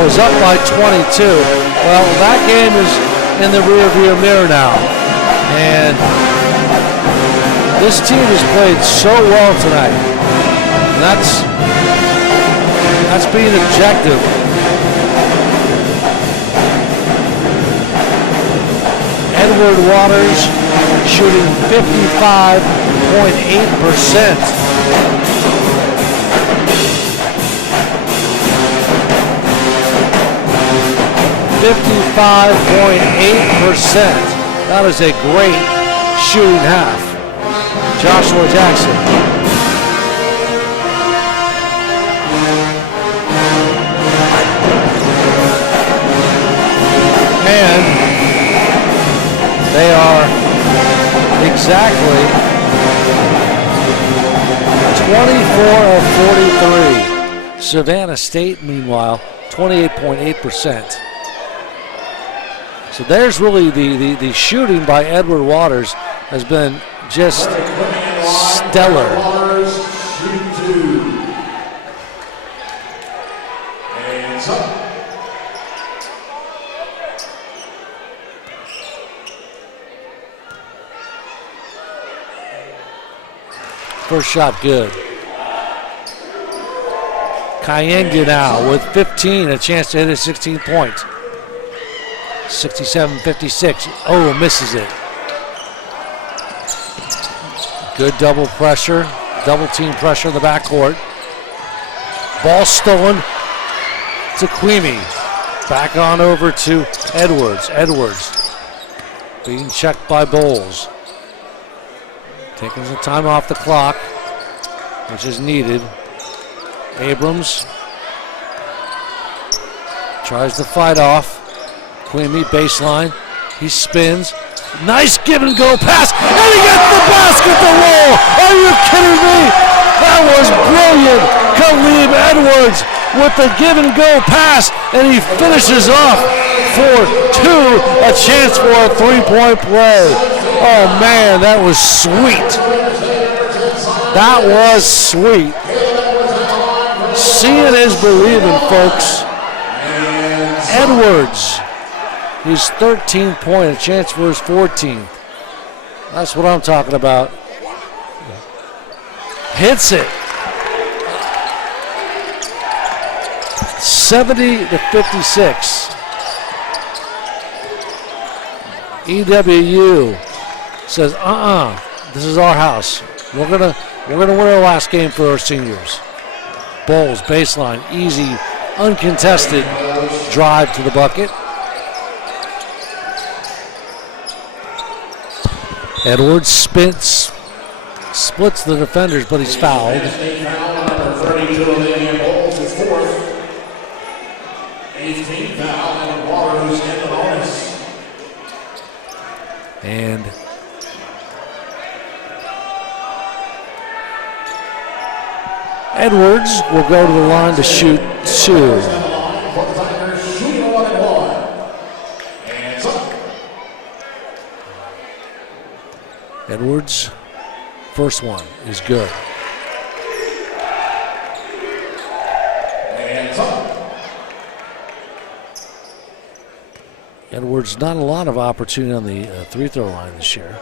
was up by 22. Well, that game is in the rearview mirror now. And this team has played so well tonight. And that's being objective. Edward Waters shooting 55.8%. That is a great shooting half. Joshua Jackson. And they are exactly 24 of 43. Savannah State, meanwhile, 28.8%. So there's really the shooting by Edward Waters has been just stellar. First shot good. Kayenge now with 15, a chance to hit a 16-point. 67-56. Oh, misses it. Good double pressure, double team pressure in the backcourt. Ball stolen to Queemy. Back on over to Edwards. Edwards being checked by Bowles. Taking some time off the clock, which is needed. Abrams tries to fight off. Queemy baseline. He spins. Nice give and go pass. And he gets the basket to roll. Are you kidding me? That was brilliant. Khalib Edwards with the give and go pass. And he finishes off for two. A chance for a three-point play. Oh man, that was sweet. That was sweet. Seeing is believing, folks. Edwards. His 13th point, a chance for his 14th. That's what I'm talking about. Hits it. 70-56. EWU says, this is our house. We're gonna win our last game for our seniors. Bowles, baseline, easy, uncontested drive to the bucket. Edwards splits the defenders, but he's fouled. Number 32 of the Bowles is fourth. 18th foul, and Waters in the bonus. And Edwards will go to the line to shoot two. Edwards, first one is good. Edwards, not a lot of opportunity on the three-throw line this year.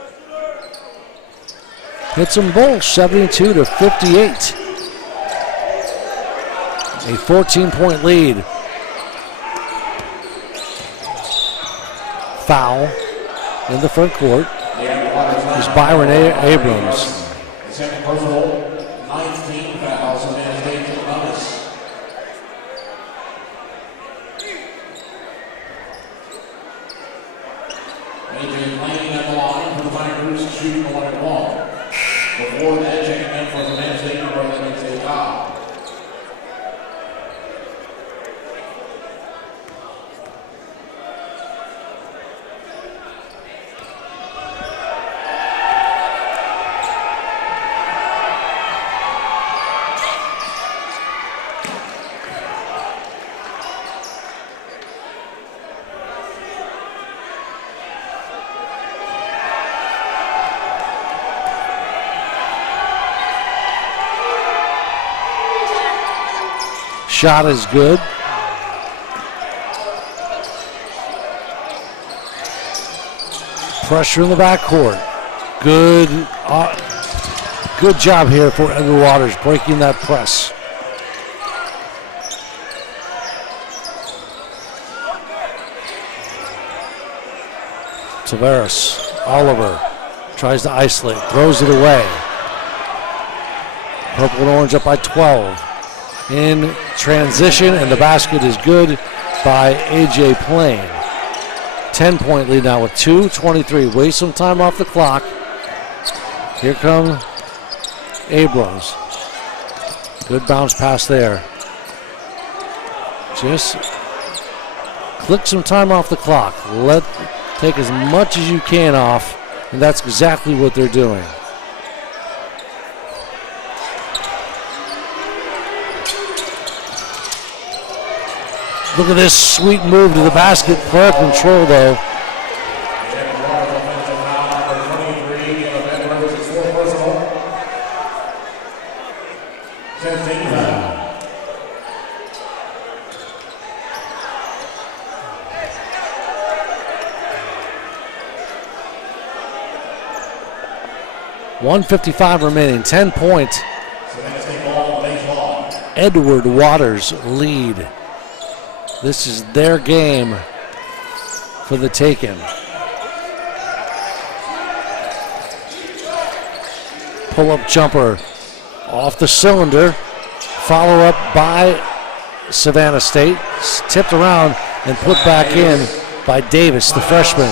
Hits them both, 72-58. A 14-point lead. Foul in the front court. Is Byron Abrams. Second personal, 19 fouls, and then State to the bonus. AJ Lanning at the line for the Tigers, shooting the one and one. Before that, checking in for the men's State number 11, State foul. shot is good. Pressure in the backcourt. Good job here for Edward Waters, breaking that press. Tavares, Oliver tries to isolate, throws it away. Purple and orange up by 12. In transition, and the basket is good by A.J. Plain. 10-point lead now with 2:23. Waste some time off the clock. Here come Abrams. Good bounce pass there. Just click some time off the clock. Take as much as you can off, and that's exactly what they're doing. Look at this sweet move to the basket. Player control, though. .155 remaining, 10-point. Edward Waters lead. This is their game for the taking. Pull-up jumper off the cylinder. Follow up by Savannah State. Tipped around and put back in by Davis, the freshman.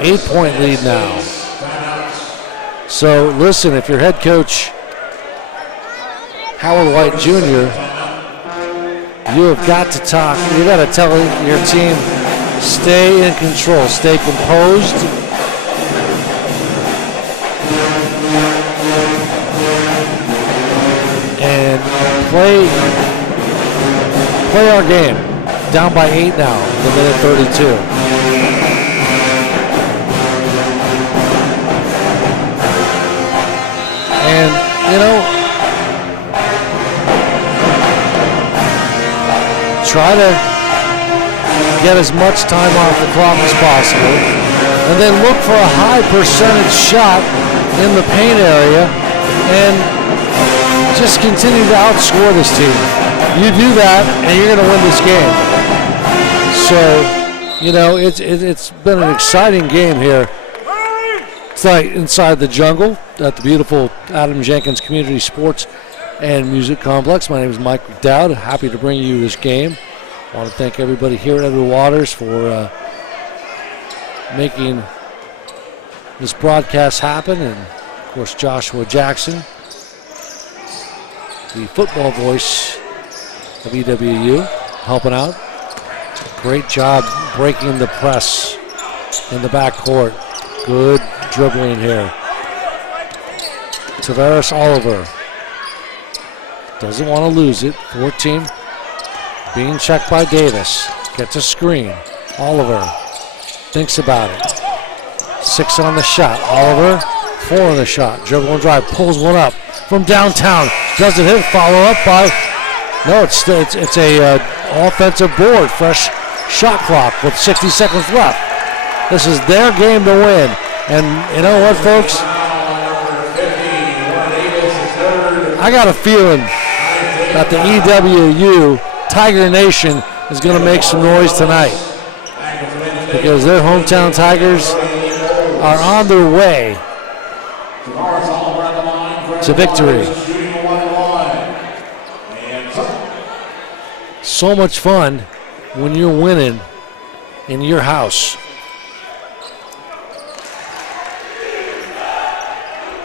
8-point lead now. So listen, if you're head coach Howard White Jr., you have got to talk. You got to tell your team, stay in control, stay composed. And play our game. Down by 8 now, the minute 32. And, you know, try to get as much time off the clock as possible, and then look for a high percentage shot in the paint area, and just continue to outscore this team. You do that, and you're going to win this game. So, you know, it's been an exciting game here. It's like inside the jungle at the beautiful Adam Jenkins Community Sports and Music Complex. My name is Mike McDowd. Happy to bring you this game. I want to thank everybody here at Edward Waters for making this broadcast happen, and of course Joshua Jackson, the football voice of EWU, helping out. Great job breaking the press in the backcourt. Good dribbling here. Tavares Oliver doesn't want to lose it. 14 being checked by Davis. Gets a screen. Oliver thinks about it. 6 on the shot. Oliver 4 on the shot. Dribble and drive. Pulls one up from downtown. Doesn't hit. Follow up by. No, it's a offensive board. Fresh shot clock with 60 seconds left. This is their game to win. And you know what, folks? I got a feeling that the EWU Tiger Nation is going to make some noise tonight, because their hometown Tigers are on their way to victory. So much fun when you're winning in your house.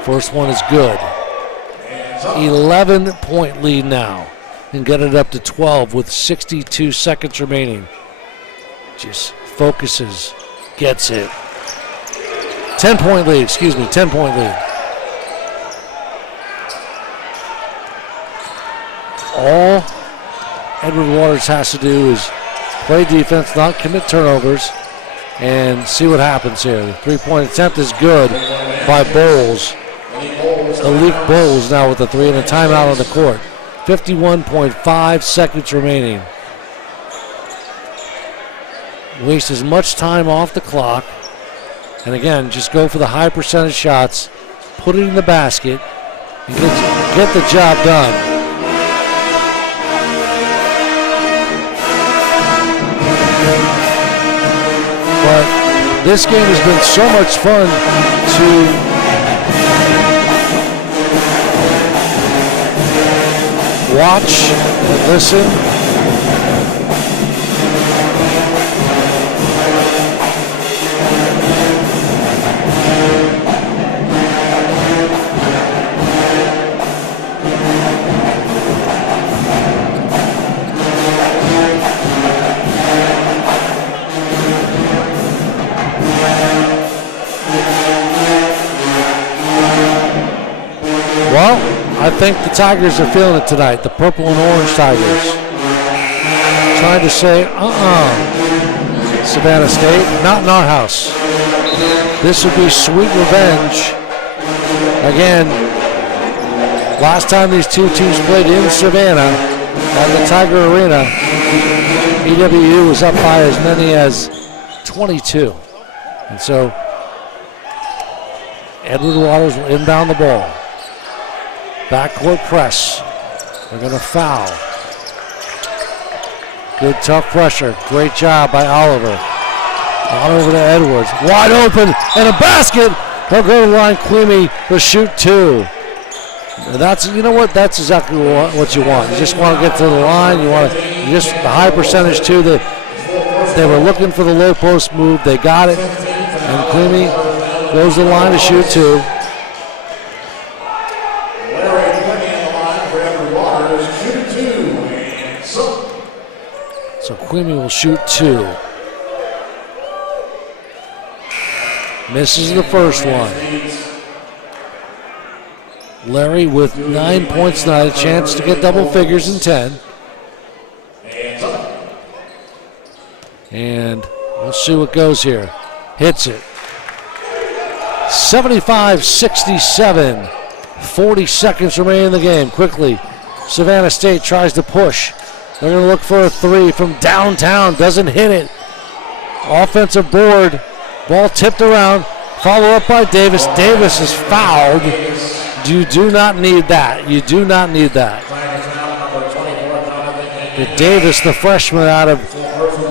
First one is good. 11-point lead now, and get it up to 12 with 62 seconds remaining. Just focuses, gets it. 10-point lead, 10-point lead. All Edward Waters has to do is play defense, not commit turnovers, and see what happens here. The 3-point attempt is good by Bowles. Alec Bowles now with the 3 and a timeout on the court. 51.5 seconds remaining. Waste as much time off the clock. And again, just go for the high percentage shots, put it in the basket, and get the job done. But this game has been so much fun to watch and listen. Well, I think the Tigers are feeling it tonight, the purple and orange Tigers. Trying to say, Savannah State, not in our house. This would be sweet revenge. Again, last time these two teams played in Savannah at the Tiger Arena, EWU was up by as many as 22. And so, Edward Waters will inbound the ball. Backcourt press. They're going to foul. Good tough pressure. Great job by Oliver. On over to Edwards. Wide open and a basket. He'll go to the line. Queemy will shoot two. That's, you know what? That's exactly what you want. You just want to get to the line. You want just the high percentage too. They were looking for the low post move. They got it. And Queemy goes to the line to shoot two. So Queemy will shoot two. Misses the first one. Larry with 9 points tonight, a chance to get double figures in 10. And we'll see what goes here. Hits it. 75-67. 40 seconds remaining in the game. Quickly, Savannah State tries to push. They're going to look for a three from downtown. Doesn't hit it. Offensive board. Ball tipped around. Follow up by Davis. Davis is fouled. You do not need that. You do not need that. But Davis, the freshman out of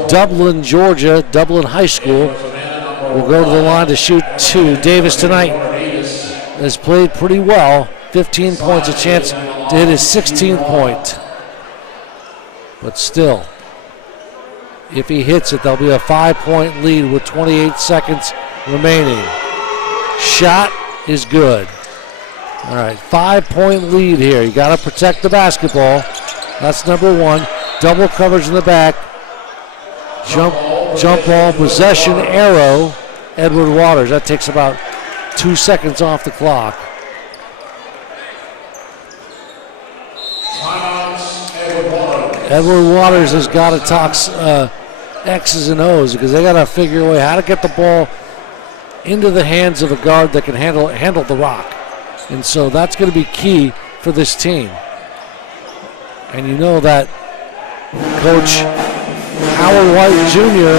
Dublin, Georgia, Dublin High School, will go to the line to shoot two. Davis tonight has played pretty well. 15 points, a chance to hit his 16th point. But still, if he hits it, there'll be a 5-point lead with 28 seconds remaining. Shot is good. All right, 5-point lead here. You got to protect the basketball. That's number one. Double coverage in the back. Jump ball, possession, arrow. Edward Waters. That takes about 2 seconds off the clock. Edward Waters has got to talk X's and O's because they got to figure a way how to get the ball into the hands of a guard that can handle the rock. And so that's going to be key for this team. And you know that Coach Howard White Jr.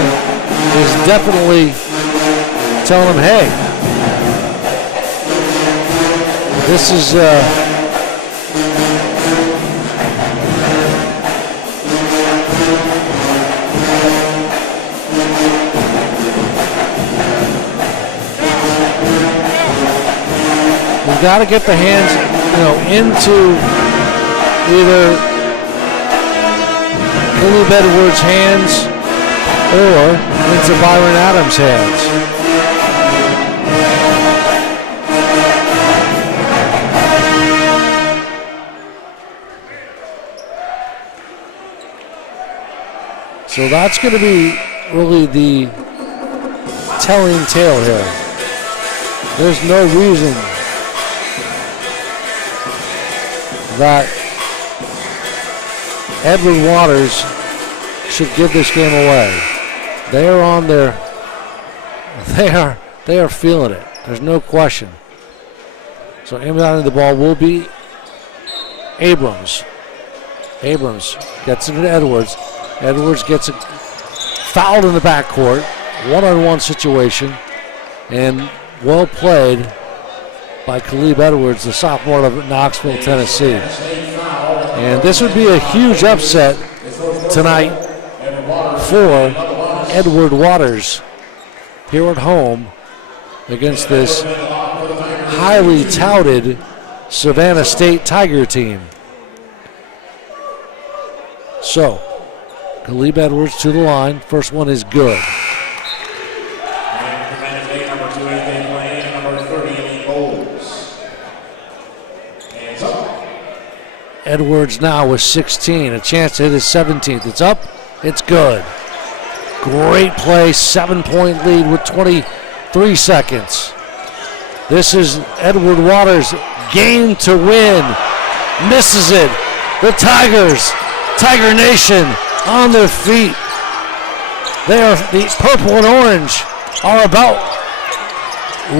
is definitely telling him, hey, this is got to get the hands, into either Caleb Edwards' hands or into Byron Adams' hands. So that's going to be really the telling tale here. There's no reason that Edward Waters should give this game away. They are on their, they are feeling it. There's no question. So inbounding the ball will be Abrams. Abrams gets it to Edwards. Edwards gets it fouled in the backcourt. One-on-one situation. And well played by Khalib Edwards, the sophomore of Knoxville, Tennessee. And this would be a huge upset tonight for Edward Waters here at home against this highly touted Savannah State Tiger team. So, Khalib Edwards to the line. First one is good. Edwards now with 16, a chance to hit his 17th. It's up, it's good. Great play, 7-point lead with 23 seconds. This is Edward Waters' game to win. Misses it. The Tigers, Tiger Nation on their feet. They are, the purple and orange are about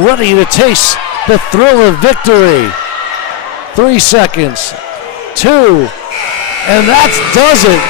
ready to taste the thrill of victory. 3 seconds. 2, and that does it.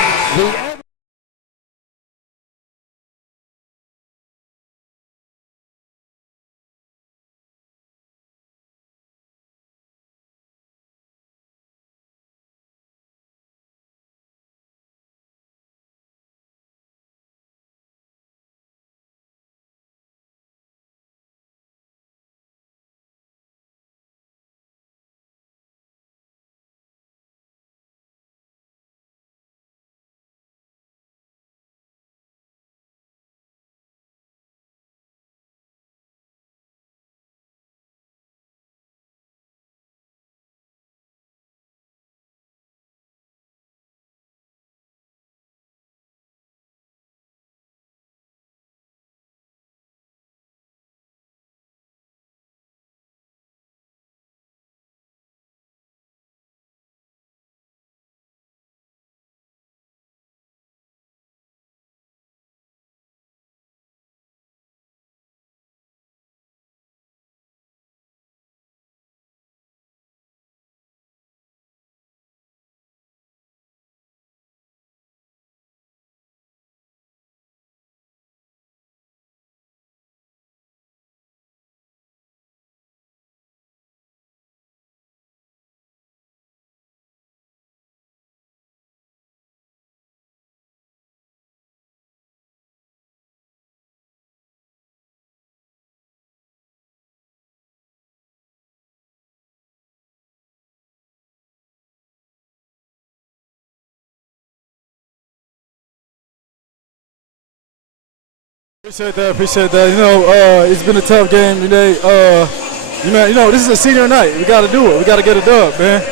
Appreciate that. You know, it's been a tough game today. This is a senior night. We got to do it. We got to get a dub, man.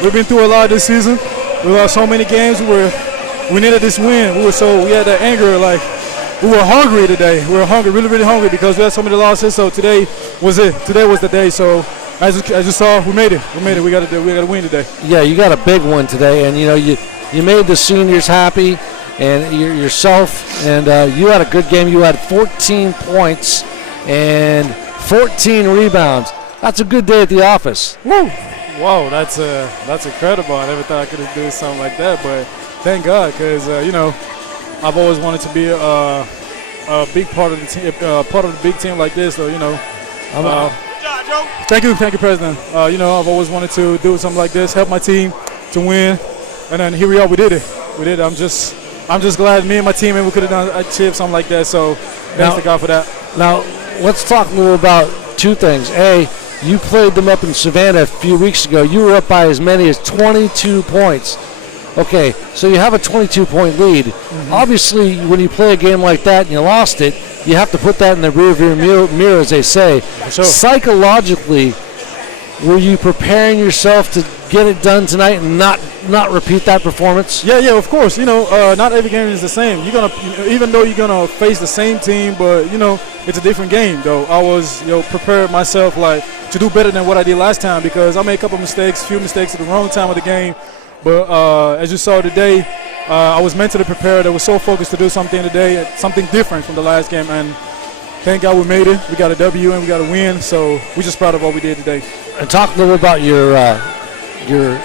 We've been through a lot this season. We lost so many games where we needed this win. We had that anger, like we were hungry today. We were hungry, really, really hungry because we had so many losses. So today was it. Today was the day. So as you saw, we made it. We got to win today. Yeah, you got a big one today, and you made the seniors happy. And yourself, and you had a good game. You had 14 points and 14 rebounds. That's a good day at the office. Woo! Whoa, that's incredible. I never thought I could do something like that, but thank God, because I've always wanted to be a big part of the team, part of the big team like this. So thank you, President. I've always wanted to do something like this, help my team to win, and then here we are. We did it. I'm just glad me and my team, and we could have achieved something like that. So thanks to God for that. Now let's talk a little about two things. A, you played them up in Savannah a few weeks ago. You were up by as many as 22 points. Okay, so you have a 22-point lead. Mm-hmm. Obviously, when you play a game like that and you lost it, you have to put that in the rearview mirror, as they say. Sure. Psychologically, were you preparing yourself to get it done tonight and not repeat that performance? Yeah, of course. Not every game is the same. Even though you're gonna face the same team, but it's a different game. Though I was prepared myself to do better than what I did last time because I made a few mistakes at the wrong time of the game. But as you saw today, I was mentally prepared. I was so focused to do something today, something different from the last game, and thank God we made it. We got a W and we got a win. So we're just proud of what we did today. And talk a little about your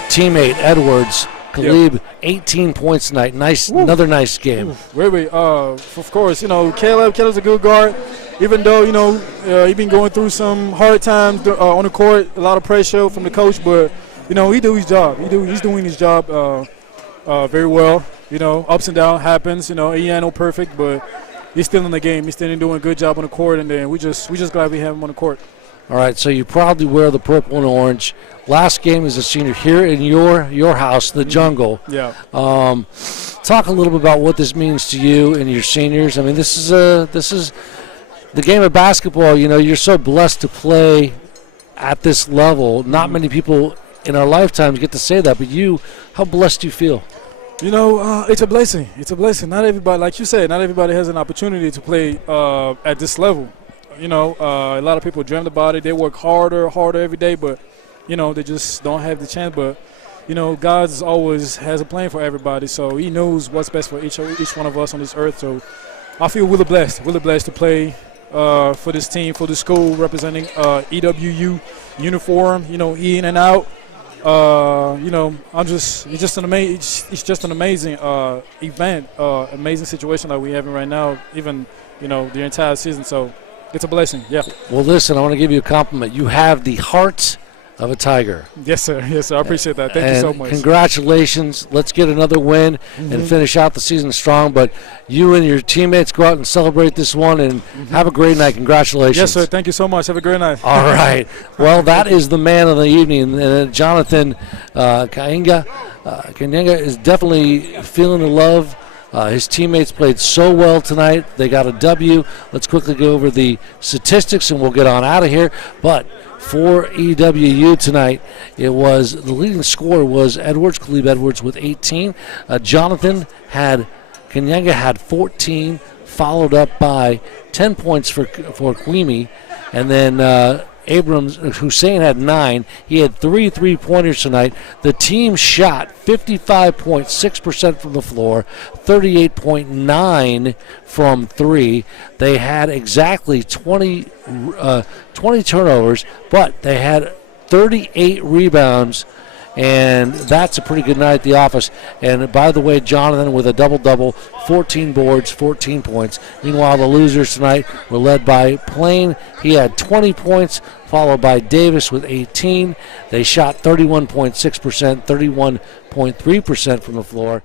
teammate Edwards, Khalib, 18 points tonight. Nice, another nice game. Really, of course, Caleb's a good guard. Even though, he's been going through some hard times on the court, a lot of pressure from the coach, but, he do his job. He's doing his job very well. Ups and downs happens. He ain't no perfect, but he's still in the game. He's still doing a good job on the court, and then we just glad we have him on the court. All right, so you proudly wear the purple and orange. Last game as a senior here in your house, the Jungle. Yeah. Talk a little bit about what this means to you and your seniors. I mean, this is the game of basketball. You're so blessed to play at this level. Not many people in our lifetimes get to say that, but how blessed do you feel? It's a blessing. It's a blessing. Not everybody, like you said, not everybody has an opportunity to play at this level. A lot of people dreamed about it. They work harder every day, but, they just don't have the chance. But, God always has a plan for everybody, so he knows what's best for each one of us on this earth. So I feel really blessed to play for this team, for the school, representing EWU uniform, in and out. It's just an amazing event, amazing situation that we're having right now, even, the entire season. So it's a blessing, yeah. Well, listen, I want to give you a compliment. You have the heart of a Tiger. Yes, sir. I appreciate that. Thank you so much. Congratulations. Let's get another win and finish out the season strong. But you and your teammates go out and celebrate this one and have a great night. Congratulations. Yes, sir. Thank you so much. Have a great night. All right. Well, that is the man of the evening. Jonathan Kainga. Kainga is definitely feeling the love. His teammates played so well tonight. They got a W. Let's quickly go over the statistics and we'll get on out of here. But for EWU tonight, the leading scorer was Khalib Edwards with 18. Jonathan Kanyanga had 14, followed up by 10 points for Kwemi, and then Hussein had 9. He had 3 3-pointers tonight. The team shot 55.6% from the floor, 38.9 from 3. They had exactly 20 turnovers, but they had 38 rebounds, and that's a pretty good night at the office. And by the way, Jonathan with a double-double, 14 boards, 14 points. Meanwhile, the losers tonight were led by Plain. He had 20 points, followed by Davis with 18. They shot 31.6%, 31.3% from the floor.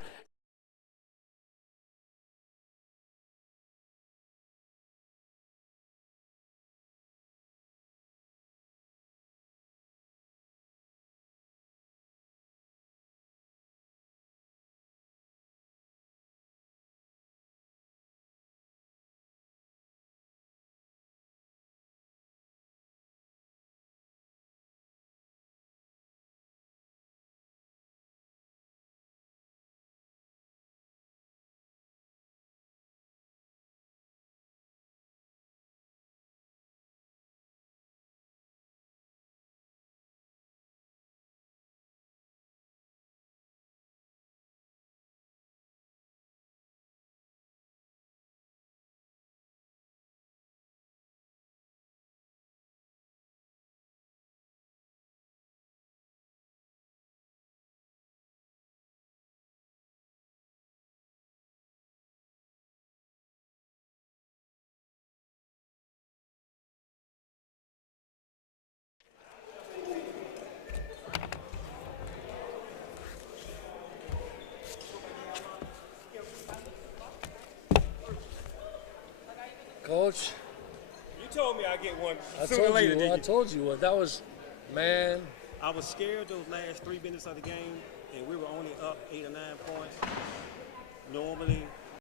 Coach, You told me I'd get one I sooner or later, didn't you? told you what. That was, man. I was scared those last 3 minutes of the game, and we were only up 8 or 9 points. Normally,